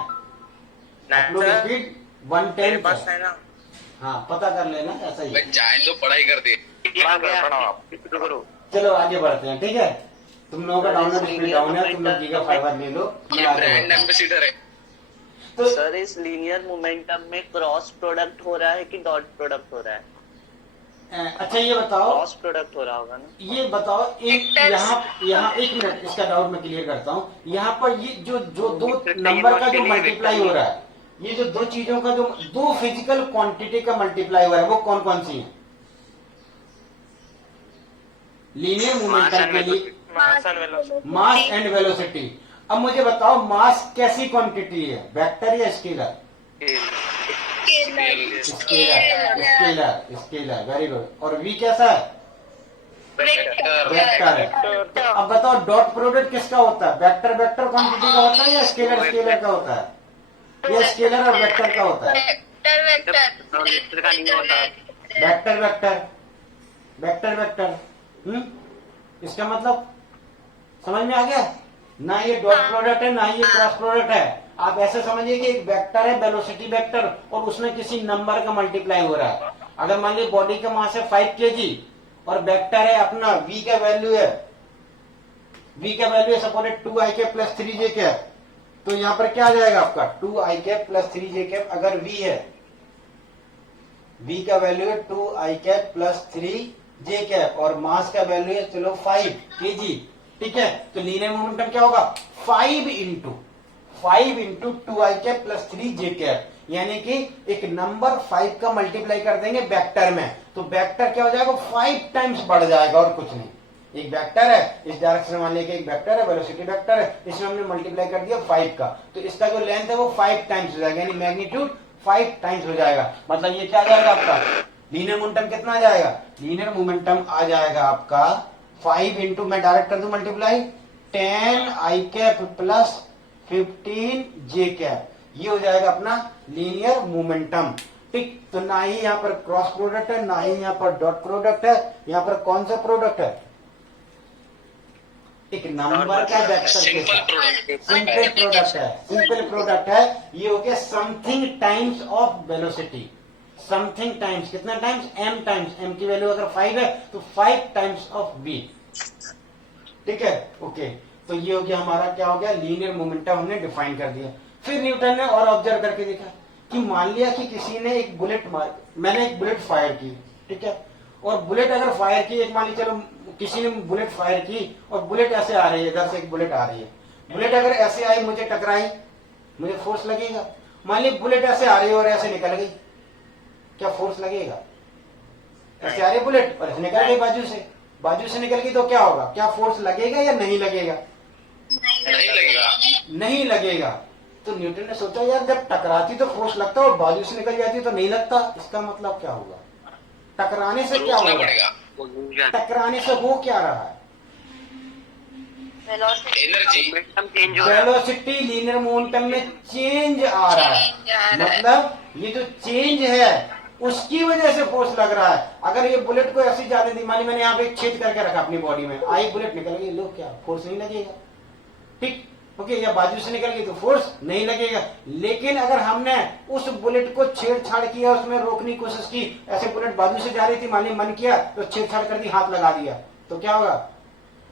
अपलोड स्पीड 110 बस है ना। हाँ पता कर लेना, ऐसा ही है। जाए तो पढ़ाई कर दे। चलो आगे बढ़ते हैं, ठीक है। तुम लोगों का डाउनलोड स्पीड डाउन है, तुम लोग गीगा फाइबर ले लो, मैं आगे ब्रांड बढ़ता हूं। एम्बेसडर है। तो सर इस लीनियर मोमेंटम में क्रॉस प्रोडक्ट हो रहा है कि डॉट प्रोडक्ट हो रहा है? अच्छा ये बताओ, क्रॉस प्रोडक्ट हो रहा होगा ना। ये बताओ एक यहाँ एक मिनट, इसका डाउट मैं क्लियर करता हूँ। यहाँ पर ये जो दो नंबर का जो मल्टीप्लाई हो रहा है, ये जो दो चीजों का जो दो फिजिकल क्वांटिटी का मल्टीप्लाई हुआ है, वो कौन कौन सी है? लीनियर मोमेंटम के लिए मास एंड वेलोसिटी। अब मुझे बताओ मास कैसी क्वांटिटी है, वेक्टर या scalar? Scalar, scalar, very good. और v कैसा है? वेक्टर है। अब बताओ डॉट प्रोडक्ट किसका होता है, वेक्टर वेक्टर क्वांटिटी का होता है या स्केलर स्केलर का होता है, या स्केलर और वेक्टर का होता है? वेक्टर का नहीं होता। Vector vector vector vector. इसका मतलब समझ में आ गया? ना ये डॉट प्रोडक्ट है ना ये क्रॉस प्रोडक्ट है। आप ऐसे समझिए कि एक वेक्टर है वेलोसिटी वेक्टर और उसमें किसी नंबर का मल्टीप्लाई हो रहा है। अगर मान लीजिए बॉडी का मास है 5 kg और वेक्टर है अपना v का वैल्यू है, v का वैल्यू है सपोर्टेड 2i प्लस 3j, तो यहां पर क्या आ जाएगा आपका 2i प्लस 3j। अगर v है, v का वैल्यू है 2i प्लस 3j और मास का वैल्यू है चलो 5 kg, ठीक है। तो लीनियर मोमेंटम क्या होगा 5 इंटू 2i प्लस 3j, यानी कि एक नंबर 5 का मल्टीप्लाई कर देंगे वेक्टर में, तो वेक्टर क्या हो जाएगा 5 टाइम्स बढ़ जाएगा और कुछ नहीं। एक वेक्टर है इस डायरेक्शन में, मान लिया कि एक वेक्टर है वेलोसिटी वेक्टर है, इसमें हमने मल्टीप्लाई कर दिया 5 का, तो इसका जो लेंथ है वो 5 टाइम्स हो जाएगा, यानी मैग्नीट्यूड 5 टाइम्स हो जाएगा। मतलब ये क्या आ जाएगा आपका लीनियर मोमेंटम कितना आ जाएगा, लीनियर मोमेंटम आ जाएगा आपका 5 इंटू, मैं डायरेक्ट कर दूं मल्टीप्लाई 10i प्लस 15j, ये हो जाएगा अपना लीनियर मोमेंटम, ठीक। तो ना ही यहाँ पर क्रॉस प्रोडक्ट है ना ही यहाँ पर डॉट प्रोडक्ट है, यहाँ पर कौन सा प्रोडक्ट है, एक नंबर का वेक्टर के साथ सिंपल प्रोडक्ट है, सिंपल प्रोडक्ट है। ये हो गया something times of velocity, something times कितना टाइम्स m टाइम्स, m की वैल्यू अगर 5 है तो 5 टाइम्स ऑफ v, ठीक है। ओके, तो ये हो गया हमारा क्या हो गया लीनियर मोमेंटम हमने डिफाइन कर दिया। फिर न्यूटन ने और ऑब्जर्व करके देखा कि मान लिया कि किसी ने एक बुलेट मार, मैंने एक बुलेट फायर की, ठीक है, और बुलेट अगर फायर की, एक मान लीजिए चलो किसी ने बुलेट फायर की और बुलेट ऐसे आ रही है, इधर से एक बुलेट आ रही है, बुलेट अगर ऐसे आई मुझे टकराई, मुझे फोर्स लगेगा। मान ली बुलेट ऐसे आ रही है और ऐसे निकल गई, क्या फोर्स लगेगा? ऐसे आ रही बुलेट और ऐसे निकल गई बाजू से निकल गई तो क्या होगा, क्या फोर्स लगेगा या नहीं लगेगा? नहीं लगेगा। नहीं लगेगा। तो न्यूटन ने सोचा यार जब टकराती तो फोर्स लगता और बाजू से निकल जाती तो नहीं लगता, इसका मतलब क्या होगा, टकराने से क्या होगा, टकराने से हो क्या रहा है, एनर्जी वेलोसिटी लीनियर मोमेंटम में चेंज आ रहा है, मतलब ये जो चेंज है उसकी वजह से फोर्स लग रहा है। अगर ये बुलेट को ऐसी जाने दी, मान ली मैंने यहाँ पे एक छेद करके रखा अपनी बॉडी में, आई बुलेट निकल गई, लो क्या फोर्स नहीं लगेगा, ठीक, ओके, या बाजू से निकल गई तो फोर्स नहीं लगेगा। लेकिन अगर हमने उस बुलेट को छेड़छाड़ किया, उसमें रोकने की कोशिश की, ऐसे बुलेट बाजू से जा रही थी, मान ली मन किया तो छेड़छाड़ कर दी, हाथ लगा दिया, तो क्या होगा,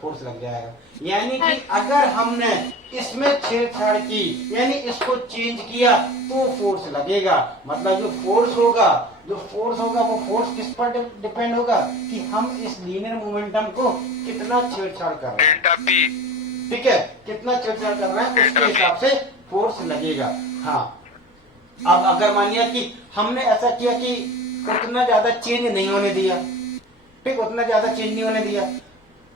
फोर्स लग जाएगा। यानी कि अगर हमने इसमें छेड़छाड़ की यानी इसको चेंज किया तो फोर्स लगेगा। मतलब जो फोर्स होगा वो फोर्स किस पर डिपेंड होगा कि हम इस लीनियर मोमेंटम को कितना छेड़छाड़ कर रहे हैं, डेल्टा पी, ठीक है, कितना छेड़छाड़ कर रहे हैं उसके हिसाब से फोर्स लगेगा। हाँ, अब अगर मान लिया कि हमने ऐसा किया कि उतना ज्यादा चेंज नहीं होने दिया, ठीक, उतना ज्यादा चेंज नहीं होने दिया,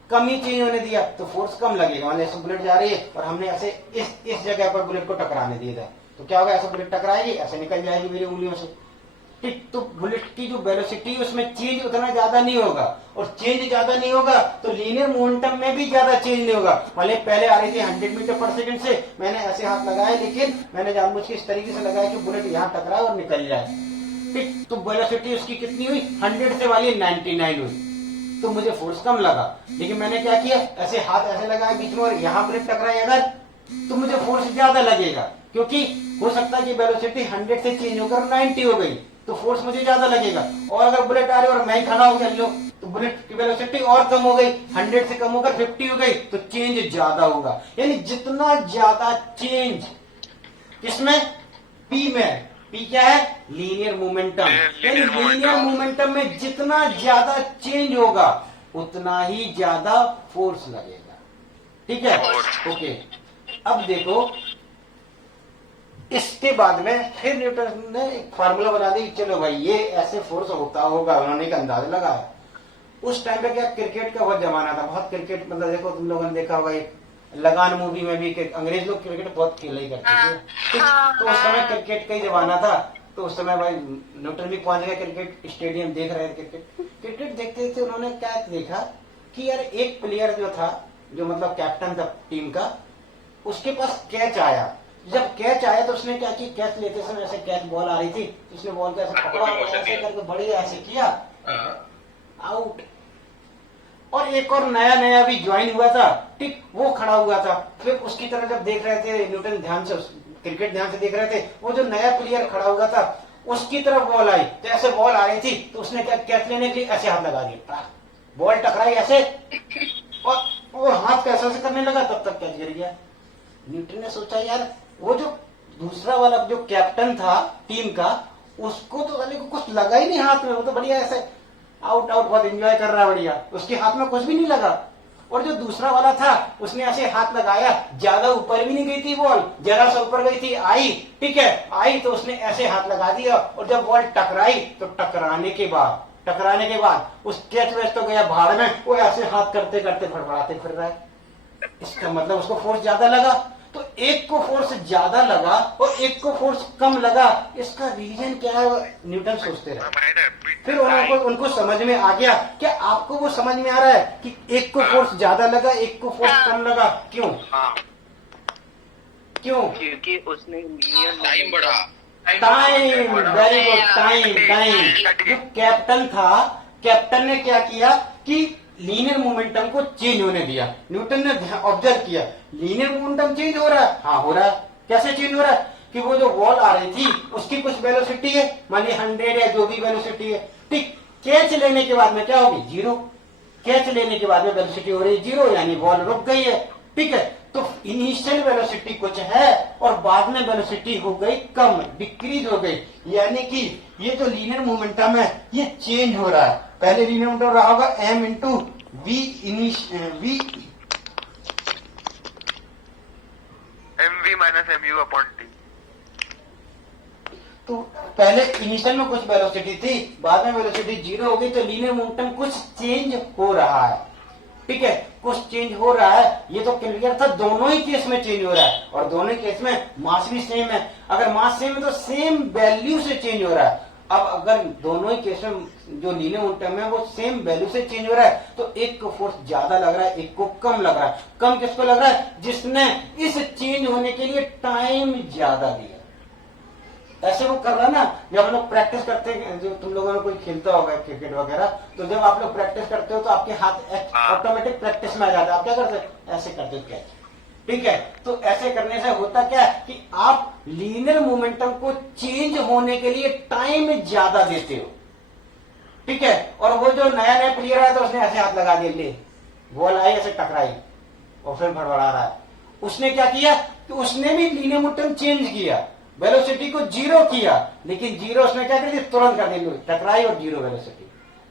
कम ही चेंज होने दिया तो फोर्स कम लगेगा। मान ऐसे बुलेट जा रही है और हमने ऐसे इस जगह पर बुलेट को टकराने दिया था, तो क्या होगा, ऐसे बुलेट टकराएगी, ऐसे निकल जाएगी मेरी उंगलियों से, ठीक। तो बुलेट की जो वेलोसिटी है उसमें चेंज उतना ज्यादा नहीं होगा, और चेंज ज्यादा नहीं होगा तो लीनियर मोमेंटम में भी ज्यादा चेंज नहीं होगा। मान लीजिए पहले आ रही थी 100 मीटर पर सेकंड से, मैंने ऐसे हाथ लगाया, लेकिन मैंने जानबूझ के इस तरीके से लगाया कि बुलेट यहाँ टकराए और निकल जाए, ठीक। तो वेलोसिटी उसकी कितनी हुई, 100 से वाली 99 हुई, तो मुझे फोर्स कम लगा। लेकिन मैंने क्या किया, ऐसे हाथ ऐसे लगाया बीच में और यहाँ बुलेट टकराई अगर, तो मुझे फोर्स ज्यादा लगेगा, क्योंकि हो सकता है कि वेलोसिटी 100 से चेंज होकर 90 हो गई तो फोर्स मुझे ज्यादा लगेगा। और अगर बुलेट आ रही और मैं खड़ा हो गया, लो, तो बुलेट की वेलोसिटी और कम हो गई, 100 से कम होकर 50 हो गई, तो चेंज ज्यादा होगा। यानी जितना ज्यादा चेंज किसमें, पी में, पी क्या है, लीनियर मोमेंटम, यानी लीनियर मोमेंटम में जितना ज्यादा चेंज होगा उतना ही ज्यादा फोर्स लगेगा, ठीक है। ओके, अब देखो इसके बाद में फिर न्यूटन ने एक फार्मूला बना दी, चलो भाई ये ऐसे फोर्स होता होगा, उन्होंने एक अंदाजा लगाया। उस टाइम पे क्या क्रिकेट का बहुत जमाना था, बहुत क्रिकेट, मतलब देखो तुम लोगों ने देखा होगा एक लगान मूवी में भी अंग्रेज लोग क्रिकेट बहुत खेला ही करते थे, ठीक? तो उस समय क्रिकेट का ही जमाना था। तो उस समय भाई न्यूटन भी पहुंच गए क्रिकेट स्टेडियम, देख रहे थे क्रिकेट देखते देखते उन्होंने क्या देखा कि यार एक प्लेयर जो था, जो मतलब कैप्टन था टीम का, उसके पास कैच आया। जब कैच आया तो उसने क्या किया, कैच लेते समय ऐसे कैच बॉल आ रही थी, उसने बॉल को ऐसे पकड़ा, ऐसे करके बड़े ऐसे किया, आउट। और एक और नया नया भी ज्वाइन हुआ था, ठीक, वो खड़ा हुआ था। फिर उसकी तरह जब देख रहे थे न्यूटन, ध्यान से क्रिकेट ध्यान से देख रहे थे, वो जो नया प्लेयर खड़ा हुआ था उसकी तरफ बॉल आई, तो ऐसे बॉल आ रही थी तो उसने क्या, कैच लेने के लिए ऐसे हाथ लगा दिया, बॉल टकराई ऐसे, और वो हाथ कैसे से करने लगा, तब तक कैच गिर गया। न्यूटन ने सोचा यार वो जो दूसरा वाला जो कैप्टन था टीम का, उसको तो वाले को कुछ लगा ही नहीं हाथ में, वो तो बढ़िया ऐसे आउट आउट बहुत एंजॉय कर रहा है, बढ़िया, उसके हाथ में कुछ भी नहीं लगा। और जो दूसरा वाला था उसने ऐसे हाथ लगाया, ज्यादा ऊपर भी नहीं गई थी बॉल, जरा सा ऊपर गई थी, आई, ठीक है, आई तो उसने ऐसे हाथ लगा दिया, और जब बॉल टकराई तो टकराने के बाद उस कैच वेच तो गया भाड़ में, वो ऐसे हाथ करते करते फड़फड़ाते फिर रहा है। इसका मतलब उसको फोर्स ज्यादा लगा। तो एक को फोर्स ज्यादा लगा और एक को फोर्स कम लगा, इसका रीजन क्या है न्यूटन सोचते रहे। फिर उनको समझ में आ गया। क्या आपको वो समझ में आ रहा है कि एक को फोर्स ज्यादा लगा, एक को फोर्स कम लगा? क्यों? क्योंकि उसने टाइम बढ़ा। Time, very good, time. जो कैप्टन था, कैप्टन ने क्या किया कि लीनियर मोमेंटम को चेंज होने दिया। न्यूटन ने ऑब्जर्व किया लीनियर मोमेंटम चेंज हो रहा है, हाँ हो रहा है। कैसे चेंज हो रहा है कि वो जो बॉल आ रही थी उसकी कुछ वेलोसिटी है, मान ली 100 है, जो भी वेलोसिटी है, ठीक, कैच लेने के बाद में क्या होगी, 0। कैच लेने के बाद में वेलोसिटी हो रही है 0, यानी बॉल रुक गई है, ठीक है। तो इनिशियल वेलोसिटी कुछ है और बाद में वेलोसिटी हो गई कम, डिक्रीज हो गई, यानी कि ये जो लीनियर मोमेंटम है ये चेंज हो रहा है। पहले लीनियर मोमेंटम रहा होगा m into V mv minus mu upon t। तो पहले इनिशियल में कुछ वेलोसिटी थी, बाद में वेलोसिटी 0 हो गई, तो लीनियर मोमेंटम कुछ चेंज हो रहा है, ठीक है, कुछ चेंज हो रहा है। ये तो क्लियर था, दोनों ही केस में चेंज हो रहा है, और दोनों ही केस में मास भी सेम है। अगर मास सेम है तो सेम वैल्यू से चेंज हो रहा है। अब अगर दोनों ही केस में जो लीनियर मोमेंटम है वो सेम वैल्यू से चेंज हो रहा है, तो एक को फोर्स ज्यादा लग रहा है, एक को कम लग रहा है। कम किसको लग रहा है? जिसने इस चेंज होने के लिए टाइम ज्यादा दिया। ऐसे वो कर रहा है ना, जब हम लोग प्रैक्टिस करते हैं, जो तुम लोगों में कोई खेलता होगा क्रिकेट वगैरह, तो जब आप लोग प्रैक्टिस करते हो तो आपके हाथ ऑटोमेटिक प्रैक्टिस में आ जाता है। आप क्या करते हो? ऐसे करते हो कैच, ठीक है। तो ऐसे करने से होता क्या है कि आप लीनियर मोमेंटम को चेंज होने के लिए टाइम ज्यादा देते हो, ठीक है। और वो जो नया नया प्लेयर आया तो उसने ऐसे हाथ लगा दिया, ले बॉल आई ऐसे टकराई और फिर भड़बड़ा रहा है। उसने क्या किया कि उसने भी लीनियर मोमेंटम चेंज किया, वेलोसिटी को 0 किया, लेकिन 0 उसने क्या कर दिया, तुरंत कर दिया, टकराई और 0 वेलोसिटी।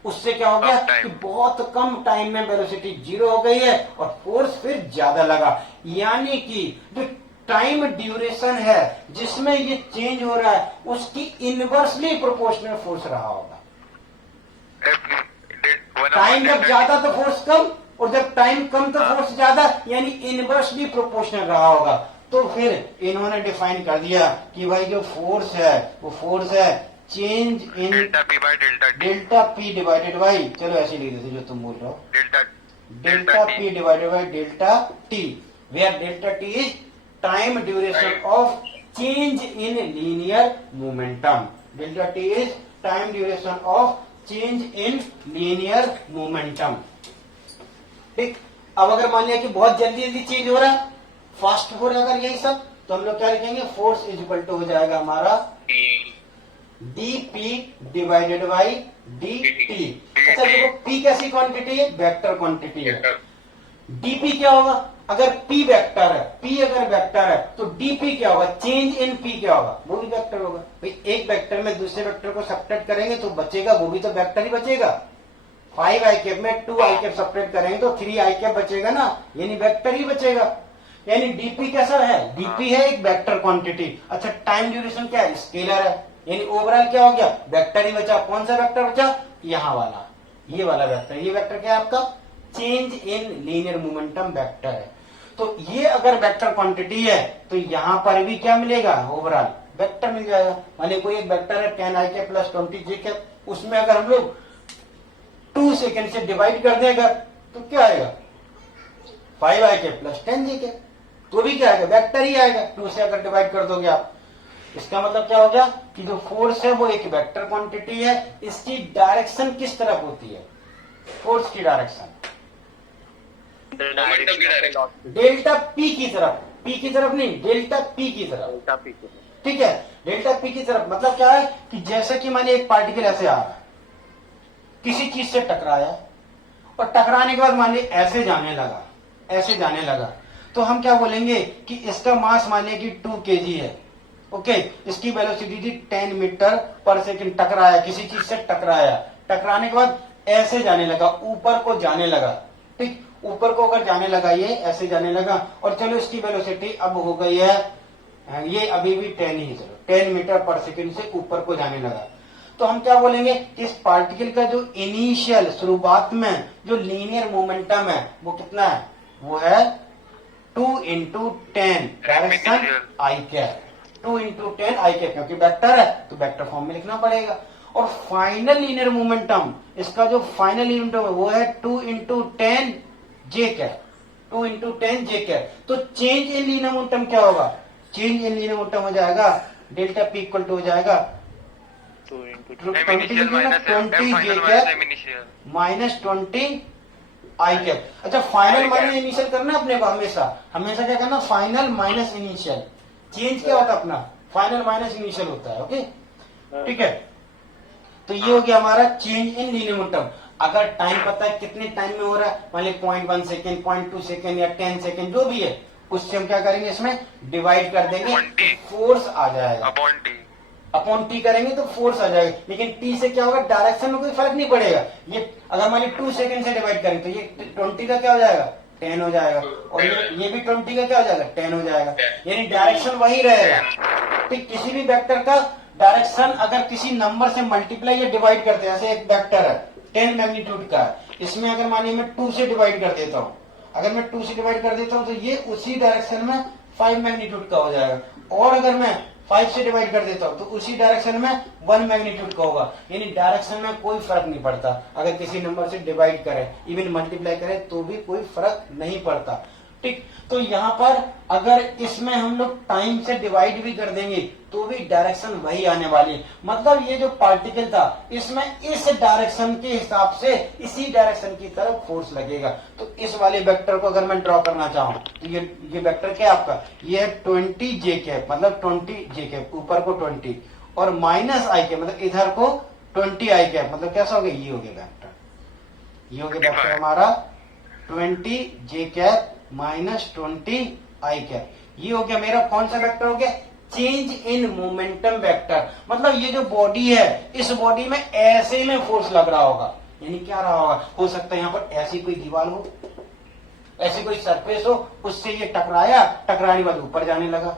उससे क्या हो गया कि बहुत कम टाइम में वेलोसिटी 0 हो गई है और फोर्स फिर ज्यादा लगा। यानी कि जो टाइम ड्यूरेशन है जिसमें ये चेंज हो रहा है उसकी इनवर्सली प्रोपोर्शनल फोर्स रहा होगा। टाइम जब ज्यादा तो फोर्स कम, और जब टाइम कम तो फोर्स ज्यादा, यानी इनवर्सली प्रोपोर्शनल रहा होगा। तो फिर इन्होंने डिफाइन कर दिया कि भाई जो फोर्स है वो फोर्स है change in delta p divided by, चलो ऐसे लिख देते जो तुम बोल रहे हो, delta p divided by delta t, where delta t is time duration of change in linear momentum. Delta t is time duration of change in linear momentum, ठीक। अब अगर मान लिया कि बहुत जल्दी जल्दी चेंज हो रहा है, फास्ट हो रहा है अगर यही सब, तो हम लोग क्या लिखेंगे, फोर्स इज इक्वल टू हो जाएगा हमारा dp डिवाइडेड बाई dt। अच्छा देखो p कैसी क्वांटिटी है, वेक्टर क्वांटिटी है। dp क्या होगा, अगर p वेक्टर है, p अगर वेक्टर है तो dp क्या होगा, चेंज इन p क्या होगा, वो भी वेक्टर होगा। भाई एक वेक्टर में दूसरे वेक्टर को सब्ट्रैक्ट करेंगे तो बचेगा वो भी तो वेक्टर ही बचेगा। 5 i कैप में 2 i कैप सब्ट्रैक्ट करेंगे तो 3 i कैप बचेगा ना, यानी वेक्टर ही बचेगा। यानी dp कैसा है, dp है एक वेक्टर क्वांटिटी। अच्छा टाइम ड्यूरेशन क्या है, स्केलर है, यानी ओवरऑल क्या हो गया, वेक्टर ही बचा। कौन सा वेक्टर बचा, यहाँ वाला, ये वाला वेक्टर, ये वेक्टर क्या है आपका? Change in linear momentum vector है। तो ये अगर वेक्टर क्वांटिटी है तो यहां पर भी क्या मिलेगा? ओवरऑल वेक्टर मिल जाएगा। मानिए कोई एक वेक्टर है 10 i के प्लस 20 j के, उसमें अगर हम लोग 2 सेकेंड से डिवाइड कर देगा तो क्या आएगा? 5 i के प्लस 10 j के, तो भी क्या आएगा? वेक्टर ही आएगा। 2 से अगर डिवाइड कर दोगे आप, इसका मतलब क्या हो गया कि जो फोर्स है वो एक वेक्टर क्वांटिटी है। इसकी डायरेक्शन किस तरफ होती है? फोर्स की डायरेक्शन मोमेंटम की डायरेक्शन डेल्टा पी की तरफ, पी की तरफ नहीं, डेल्टा पी की तरफ। ठीक है, डेल्टा पी की तरफ मतलब क्या है कि जैसे कि मानिए एक पार्टिकल ऐसे आ रहा है, किसी चीज से टकराया और टकराने के बाद मानिए ऐसे जाने लगा, ऐसे जाने लगा, तो हम क्या बोलेंगे कि इसका मास मानिए कि 2 kg है। ओके, इसकी वेलोसिटी थी 10 मीटर पर सेकंड। टकराया, किसी चीज से टकराया, टकराने के बाद ऐसे जाने लगा, ऊपर को जाने लगा। ठीक, ऊपर को अगर जाने लगा, ये ऐसे जाने लगा, और चलो इसकी वेलोसिटी अब हो गई है, ये अभी भी 10 ही, चलो 10 मीटर पर सेकंड से ऊपर को जाने लगा। तो हम क्या बोलेंगे कि इस पार्टिकल का जो इनिशियल शुरुआत में जो लीनियर मोमेंटम है वो कितना है? वो है 2 into 10 direction I cap, 2 into 10 I cap, क्योंकि वेक्टर है तो वेक्टर फॉर्म में लिखना पड़ेगा। और फाइनल लीनियर मोमेंटम, इसका जो फाइनल लीनियर मोमेंटम है वो है 2 into 10 जे कैप, 2 into 10 जे कैप। तो चेंज इन लीनियर मोमेंटम क्या होगा? चेंज इन लीनियर मोमेंटम हो जाएगा डेल्टा पी इक्वल टू हो जाएगा 20 जे कैप माइनस 20 आई कैप। अच्छा, फाइनल माइनस इनिशियल करना है अपने को, हमेशा हमेशा क्या करना? Final minus initial. चेंज क्या होता है अपना? फाइनल माइनस इनिशियल होता है। ओके, ठीक है। तो ये हो गया हमारा चेंज इन लीनियर मोमेंटम। अगर टाइम पता है कितने टाइम में हो रहा है, मान ली 0.1 सेकेंड, 0.2 सेकेंड या 10 सेकेंड जो भी है, उससे हम क्या करेंगे? इसमें डिवाइड कर देंगे, फोर्स आ जाएगा। अपॉन टी करेंगे तो फोर्स आ जाएगा। लेकिन टी से क्या होगा? डायरेक्शन में कोई फर्क नहीं पड़ेगा। ये अगर मान ली 2 सेकेंड से डिवाइड करें तो ये 20 का क्या हो जाएगा? 10 हो जाएगा, और ये भी 20 का क्या हो जाएगा? 10 हो जाएगा। यानी डायरेक्शन वही रहेगा। ठीक, किसी भी वेक्टर का डायरेक्शन अगर किसी नंबर से मल्टीप्लाई या डिवाइड करते हैं, जैसे एक वेक्टर है 10 मैग्नीट्यूड का है, इसमें अगर मानिए मैं 2 से डिवाइड कर देता हूँ, अगर मैं 2 से डिवाइड कर देता हूँ तो ये उसी डायरेक्शन में 5 मैग्नीट्यूड का हो जाएगा। और अगर मैं 5 से डिवाइड कर देता हूँ तो उसी डायरेक्शन में 1 मैग्नीट्यूड का होगा। यानी डायरेक्शन में कोई फर्क नहीं पड़ता। अगर किसी नंबर से डिवाइड करे, इवन मल्टीप्लाई करे, तो भी कोई फर्क नहीं पड़ता। ठीक, तो यहाँ पर अगर इसमें हम लोग टाइम से डिवाइड भी कर देंगे तो भी डायरेक्शन वही आने वाली है। मतलब ये जो पार्टिकल था इसमें इस डायरेक्शन के हिसाब से इसी डायरेक्शन की तरफ फोर्स लगेगा। तो इस वाले वेक्टर को अगर मैं ड्रॉ करना चाहूँ तो ये वेक्टर क्या है आपका? ये है 20 जे कैप, मतलब 20 जे कैप, ऊपर को 20 और माइनस आई कैप, मतलब इधर को 20 आई कैप, मतलब कैसा हो गया? ये हो गया वेक्टर, ये हो गया वेक्टर हमारा 20 जे कैप माइनस 20 आई कैप। ये हो गया मेरा कौन सा वेक्टर हो गया? Change in momentum vector. मतलब ये जो बॉडी है, इस बॉडी में ऐसे में फोर्स लग रहा होगा। यानी क्या रहा होगा? हो सकता है यहाँ पर ऐसी कोई दीवार हो, ऐसी कोई सरफेस हो, उससे ये टकराया, टकराने के बाद ऊपर जाने लगा।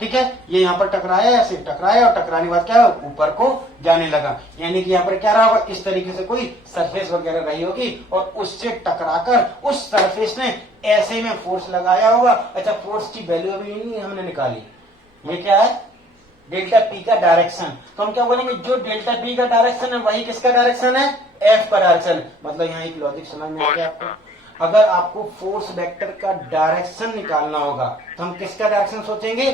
ठीक है, ये यहाँ पर टकराया, ऐसे टकराया और टकराने के बाद क्या ऊपर को जाने लगा। यानी कि यहाँ पर क्या रहा होगा? इस तरीके से कोई सरफेस वगैरह रही होगी और उससे टकराकर उस सरफेस ने ऐसे में फोर्स लगाया होगा। अच्छा, फोर्स की वैल्यू अभी नहीं हमने निकाली। ये क्या है? डेल्टा पी का डायरेक्शन। तो हम क्या बोलेंगे? जो डेल्टा पी का डायरेक्शन है वही किसका डायरेक्शन है? एफ का डायरेक्शन। मतलब यहाँ एक लॉजिक समझ में आ गया आपको? अगर आपको फोर्स वेक्टर का डायरेक्शन निकालना होगा तो हम किसका डायरेक्शन सोचेंगे?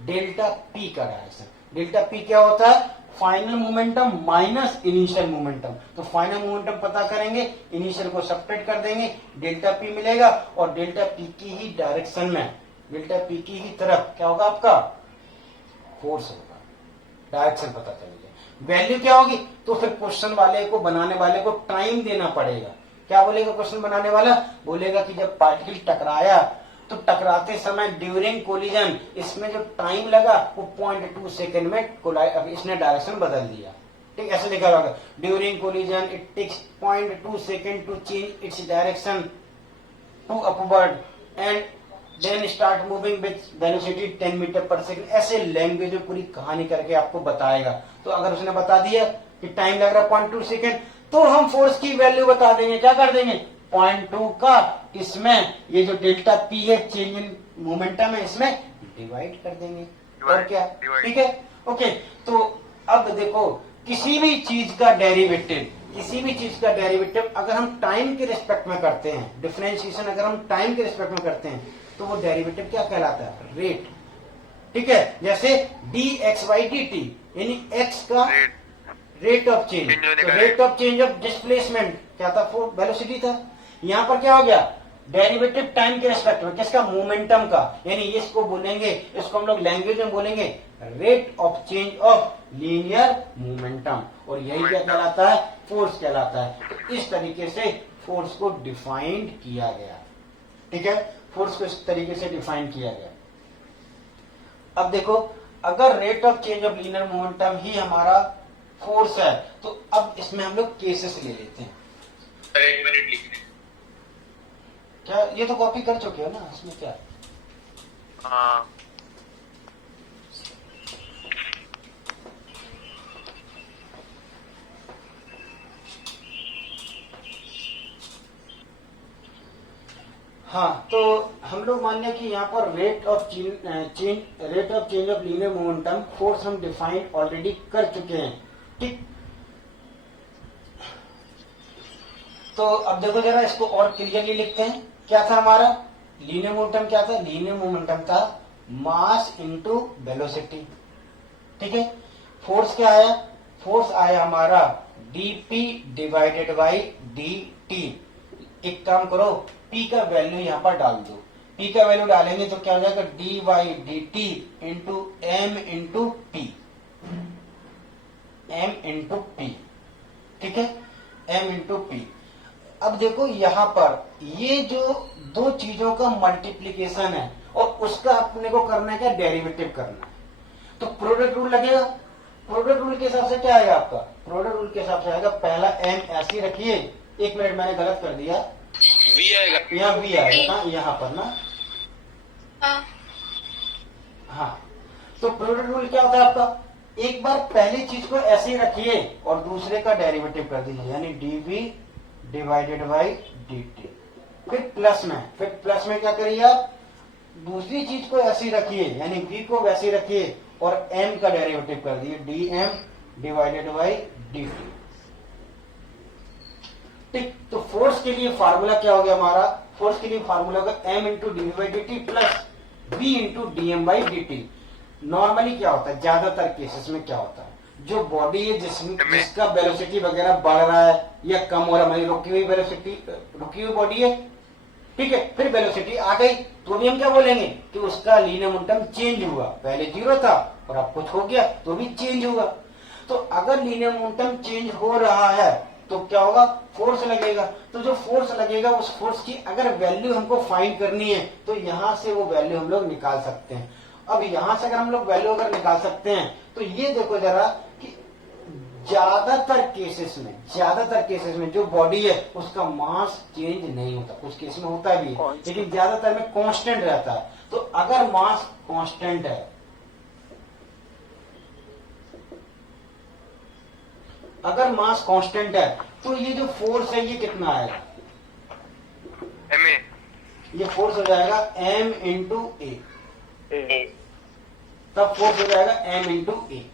डेल्टा पी का डायरेक्शन। डेल्टा पी क्या होता है? Final momentum minus initial momentum. तो फाइनल मोमेंटम पता करेंगे, इनिशियल को सब्ट्रैक्ट कर देंगे, डेल्टा पी मिलेगा और डेल्टा पी की ही डायरेक्शन में, डेल्टा पी की ही तरफ क्या होगा? आपका फोर्स होगा। डायरेक्शन पता चलेगा। वैल्यू क्या होगी? तो फिर क्वेश्चन वाले को, बनाने वाले को टाइम देना पड़ेगा। क्या बोलेगा क्वेश्चन बनाने वाला? बोलेगा कि जब पार्टिकल टकराया तो टकराते समय ड्यूरिंग कोलिजन इसमें जो टाइम लगा वो 0.2 सेकेंड में इसने डायरेक्शन बदल दिया। ठीक, ऐसे लिखा होगा during collision it takes 0.2 second to change its direction to upward and then start moving with velocity 10 metre per second. ऐसे लैंग्वेज में पूरी कहानी करके आपको बताएगा। तो अगर उसने बता दिया कि टाइम लग रहा है 0.2 सेकेंड, तो हम फोर्स की वैल्यू बता देंगे, क्या कर देंगे 0.2 का इसमें ये जो डेल्टा पी है चेंज इन मोमेंटम है इसमें डिवाइड कर देंगे, और क्या, ठीक है, ओके। तो अब देखो किसी भी चीज का डेरिवेटिव अगर हम टाइम के रिस्पेक्ट में करते हैं, डिफरेंशिएशन अगर हम टाइम के रिस्पेक्ट में करते हैं तो वो डेरिवेटिव क्या कहलाता है, रेट, ठीक है। जैसे d x y d t यानी एक्स का rate of change, rate of change of displacement क्या था, वेलोसिटी था। यहां पर क्या हो गया, डेरिवेटिव टाइम के रिस्पेक्ट में किसका, मोमेंटम का, यानी इसको बोलेंगे, इसको हम लोग लैंग्वेज में बोलेंगे rate of change of linear momentum, और यही क्या कहलाता है, फोर्स कहलाता है। तो इस तरीके से फोर्स को डिफाइंड किया गया, ठीक है, फोर्स को इस तरीके से डिफाइन किया गया। अब देखो अगर rate of change of linear momentum ही हमारा फोर्स है तो अब इसमें हम लोग केसेस ले लेते हैं। एक मिनट लिखने, क्या ये तो कॉपी कर चुके हो ना, इसमें क्या, हाँ हाँ, तो हम लोग मान लिया कि यहाँ पर rate of change of linear momentum force हम डिफाइन ऑलरेडी कर चुके हैं, ठीक। तो अब देखो जरा इसको और क्लियरली लिखते हैं, क्या था हमारा लीनियर मोमेंटम, क्या था, लीनियर मोमेंटम था मास इनटू वेलोसिटी, ठीक है। फोर्स क्या आया, फोर्स आया हमारा dp डिवाइडेड बाई dt। एक काम करो, p का वैल्यू यहाँ पर डाल दो, p का वैल्यू डालेंगे तो क्या हो जाएगा, dy dt into m into p, m into p, ठीक है, m इंटू p। अब देखो यहाँ पर ये जो दो चीजों का मल्टीप्लीकेशन है और उसका अपने को करना है क्या, डेरिवेटिव करना है, तो प्रोडक्ट रूल लगेगा। प्रोडक्ट रूल के हिसाब से क्या आएगा आपका, प्रोडक्ट रूल के हिसाब से आएगा पहला m ऐसे ही रखिए, एक मिनट मैंने गलत कर दिया, वी आएगा, यहाँ v आएगा ना, यहाँ पर ना, हाँ हाँ। तो प्रोडक्ट रूल क्या होता है आपका, एक बार पहली चीज को ऐसे ही रखिए और दूसरे का डेरिवेटिव कर दीजिए, यानी dv डिवाइडेड बाई dt। फिर प्लस में क्या करिए आप, दूसरी चीज को ऐसे ही रखिए, यानी v को वैसे ही रखिए और m का डेरिवेटिव कर दिए, dm डिवाइडेड बाई dt, ठीक। तो फोर्स के लिए फार्मूला क्या हो गया हमारा, फोर्स के लिए फार्मूला होगा m into d by d t plus v into d m by d t. Normally क्या होता है, ज्यादातर केसेस में क्या होता है, जो बॉडी है जिसका वेलोसिटी वगैरह बढ़ रहा है या कम हो रहा है, रुकी हुई वेलोसिटी, रुकी हुई बॉडी है, ठीक है, फिर वेलोसिटी आ गई तो भी हम क्या बोलेंगे कि उसका लीनियर मोमेंटम चेंज हुआ, पहले 0 था और अब कुछ हो गया तो भी चेंज होगा। तो अगर लीनियर मोमेंटम चेंज हो रहा है तो क्या होगा, फोर्स लगेगा। तो जो फोर्स लगेगा उस फोर्स की अगर वैल्यू हमको फाइंड करनी है तो यहां से वो वैल्यू हम लोग निकाल सकते हैं। अब यहां से अगर हम लोग वैल्यू अगर निकाल सकते हैं तो ये देखो जरा कि ज्यादातर केसेस में जो बॉडी है उसका मास चेंज नहीं होता, कुछ केस में होता भी है लेकिन ज्यादातर में कांस्टेंट रहता है। तो अगर मास कांस्टेंट है, अगर मास कांस्टेंट है तो ये जो फोर्स है ये कितना आएगा, MA, ये फोर्स हो जाएगा m इंटू ए, तब फोर्स हो जाएगा m इंटू ए,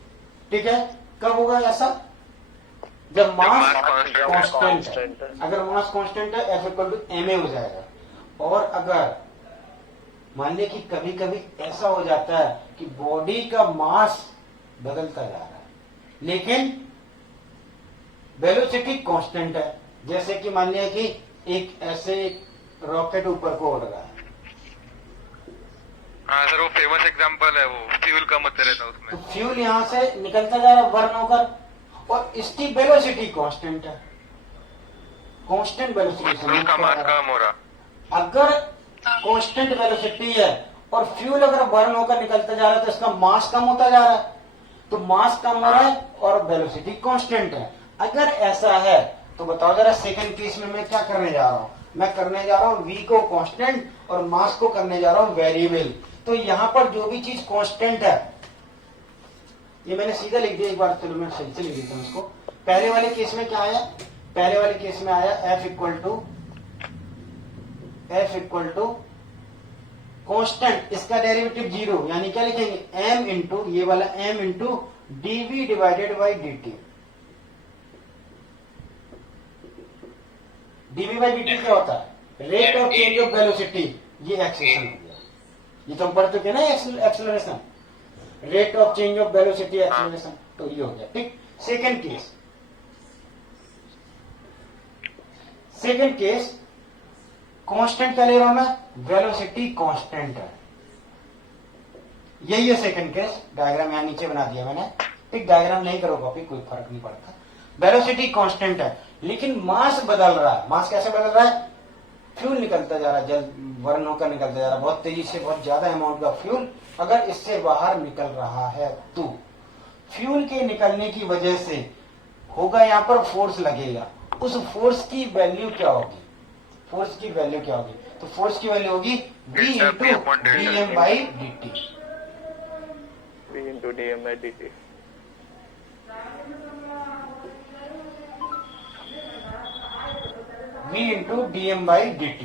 ठीक है। कब होगा ऐसा, जब मास कांस्टेंट है। अगर मास कांस्टेंट है F इक्वल टू ma हो जाएगा। और अगर मान लिया कि कभी कभी ऐसा हो जाता है कि बॉडी का मास बदलता जा रहा है लेकिन वेलोसिटी कांस्टेंट है, जैसे कि मान लिया कि एक ऐसे रॉकेट ऊपर को उड़ रहा है, हाँ सर वो फेमस एग्जांपल है, वो फ्यूल कम होते रहता है उसमें, तो फ्यूल यहां से निकलता जा रहा है बर्न होकर और इसकी वेलोसिटी कांस्टेंट है, कांस्टेंट वेलोसिटी से उसका मास कम हो रहा। अगर कांस्टेंट वेलोसिटी है और फ्यूल अगर बर्न होकर निकलता जा रहा है तो इसका मास कम होता जा रहा है, तो मास कम हो रहा है और वेलोसिटी कांस्टेंट है। अगर ऐसा है तो बताओ जरा सेकंड केस में मैं क्या करने जा रहा हूं, मैं करने जा रहा हूं v को कांस्टेंट और मास को करने जा रहा हूं वेरिएबल। तो यहां पर जो भी चीज कांस्टेंट है, ये मैंने सीधा लिख दिया, एक बार चलो मैं सही से लिख देता हूं इसको, पहले वाले केस में क्या आया, पहले वाले केस में आया F इक्वल टू कांस्टेंट, इसका डेरिवेटिव 0, यानी क्या लिखेंगे m इंटू ये वाला m into dv divided by dt। dv by dt क्या होता है, rate of change of velocity, ये एक्सेलेरेशन हो गया, ये तो हम पढ़ चुके ना acceleration, rate of change of velocity acceleration, तो ये हो गया ठीक। सेकंड केस कांस्टेंट क्या ले रहा हूं मैं, वेलोसिटी कांस्टेंट है, यही है सेकंड केस। डायग्राम यहां नीचे बना दिया मैंने, ठीक, डायग्राम नहीं करो कॉपी, कोई फर्क नहीं पड़ता। वेलोसिटी कांस्टेंट है लेकिन मास बदल रहा है। मास कैसे बदल रहा है, फ्यूल निकलता जा रहा है, जल बर्न होकर निकलता जा रहा है बहुत तेजी से, बहुत ज्यादा अमाउंट का फ्यूल अगर इससे बाहर निकल रहा है तो फ्यूल के निकलने की वजह से होगा यहाँ पर फोर्स लगेगा, उस फोर्स की वैल्यू क्या होगी, फोर्स की वैल्यू क्या होगी, तो फोर्स की वैल्यू होगी v into dm by dt। V into dm by dt। v into dm by dt।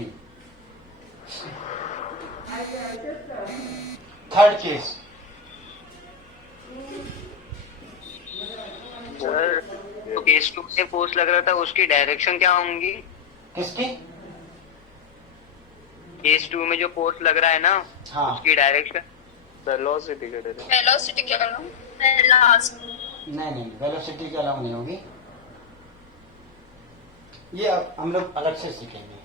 Third case, sir तो केस 2 में फोर्स लग रहा था, उसकी डायरेक्शन क्या होंगी? किसकी, केस 2 में जो फोर्स लग रहा है ना, हाँ, उसकी डायरेक्शन वेलोसिटी के डायरेक्शन। वेलोसिटी क्या करना लास्ट नहीं वेलोसिटी के अलाउ नहीं होगी, ये अब हम लोग अलग से सीखेंगे।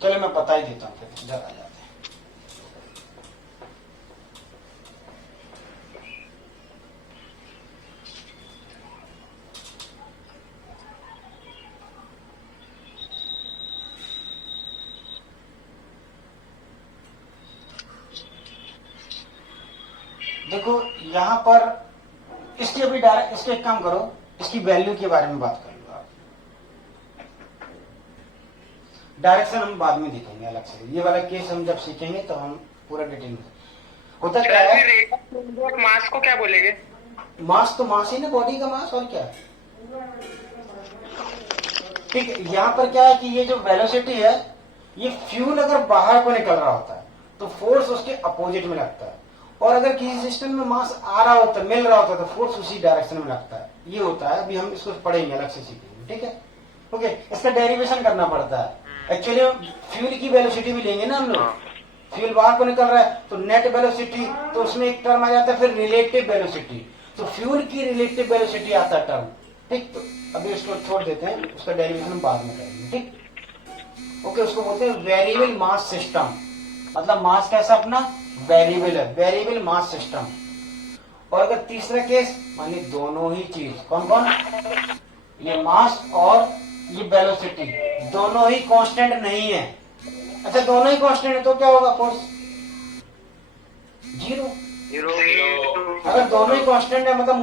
चलो मैं बता ही देता हूँ, फिर इधर आ जाते हैं। देखो यहां पर इसकी अभी डायरेक्ट, इसको एक काम करो, इसकी वैल्यू के बारे में बात कर लो आप, डायरेक्शन हम बाद में देखेंगे अलग से, ये वाला केस हम जब सीखेंगे तो हम पूरा डिटेल में। होता क्या है, मास को क्या बोलेंगे? मास तो मास ही ना, बॉडी का मास, और क्या है, ठीक है। यहाँ पर क्या है कि ये जो वेलोसिटी है, ये फ्यूल अगर बाहर को निकल रहा होता है तो फोर्स उसके अपोजिट में लगता है, और अगर किसी सिस्टम में मास आ रहा होता है, मिल रहा होता है, तो फोर्स उसी डायरेक्शन में लगता है। ये होता है, अभी हम इसको पढ़ेंगे, अलग से सीखेंगे, ठीक है। ओके, इसका डेरिवेशन करना पड़ता है। एक्चुअली फ्यूल की वेलोसिटी भी लेंगे ना हम लोग, फ्यूल बाहर को निकल रहा है तो नेट वेलोसिटी, तो उसमें एक टर्म आ जाता है फिर रिलेटिव वेलोसिटी, तो फ्यूल की रिलेटिव वेलोसिटी आता है टर्म, ठीक। तो अभी उसको छोड़ देते हैं, उसका डेरिवेशन हम बाद में करेंगे, ठीक। ओके, उसको बोलते हैं वेरिएबल मास सिस्टम, मतलब मास कैसा अपना वेरिएबल है, वेरिएबल मास सिस्टम। और अगर तीसरा केस, मानिए दोनों ही चीज, कौन कौन, ये मास और ये वेलोसिटी दोनों ही कांस्टेंट नहीं है। अच्छा, दोनों ही कांस्टेंट है तो क्या होगा, फोर्स 0। जीरो। अगर दोनों ही कांस्टेंट है मतलब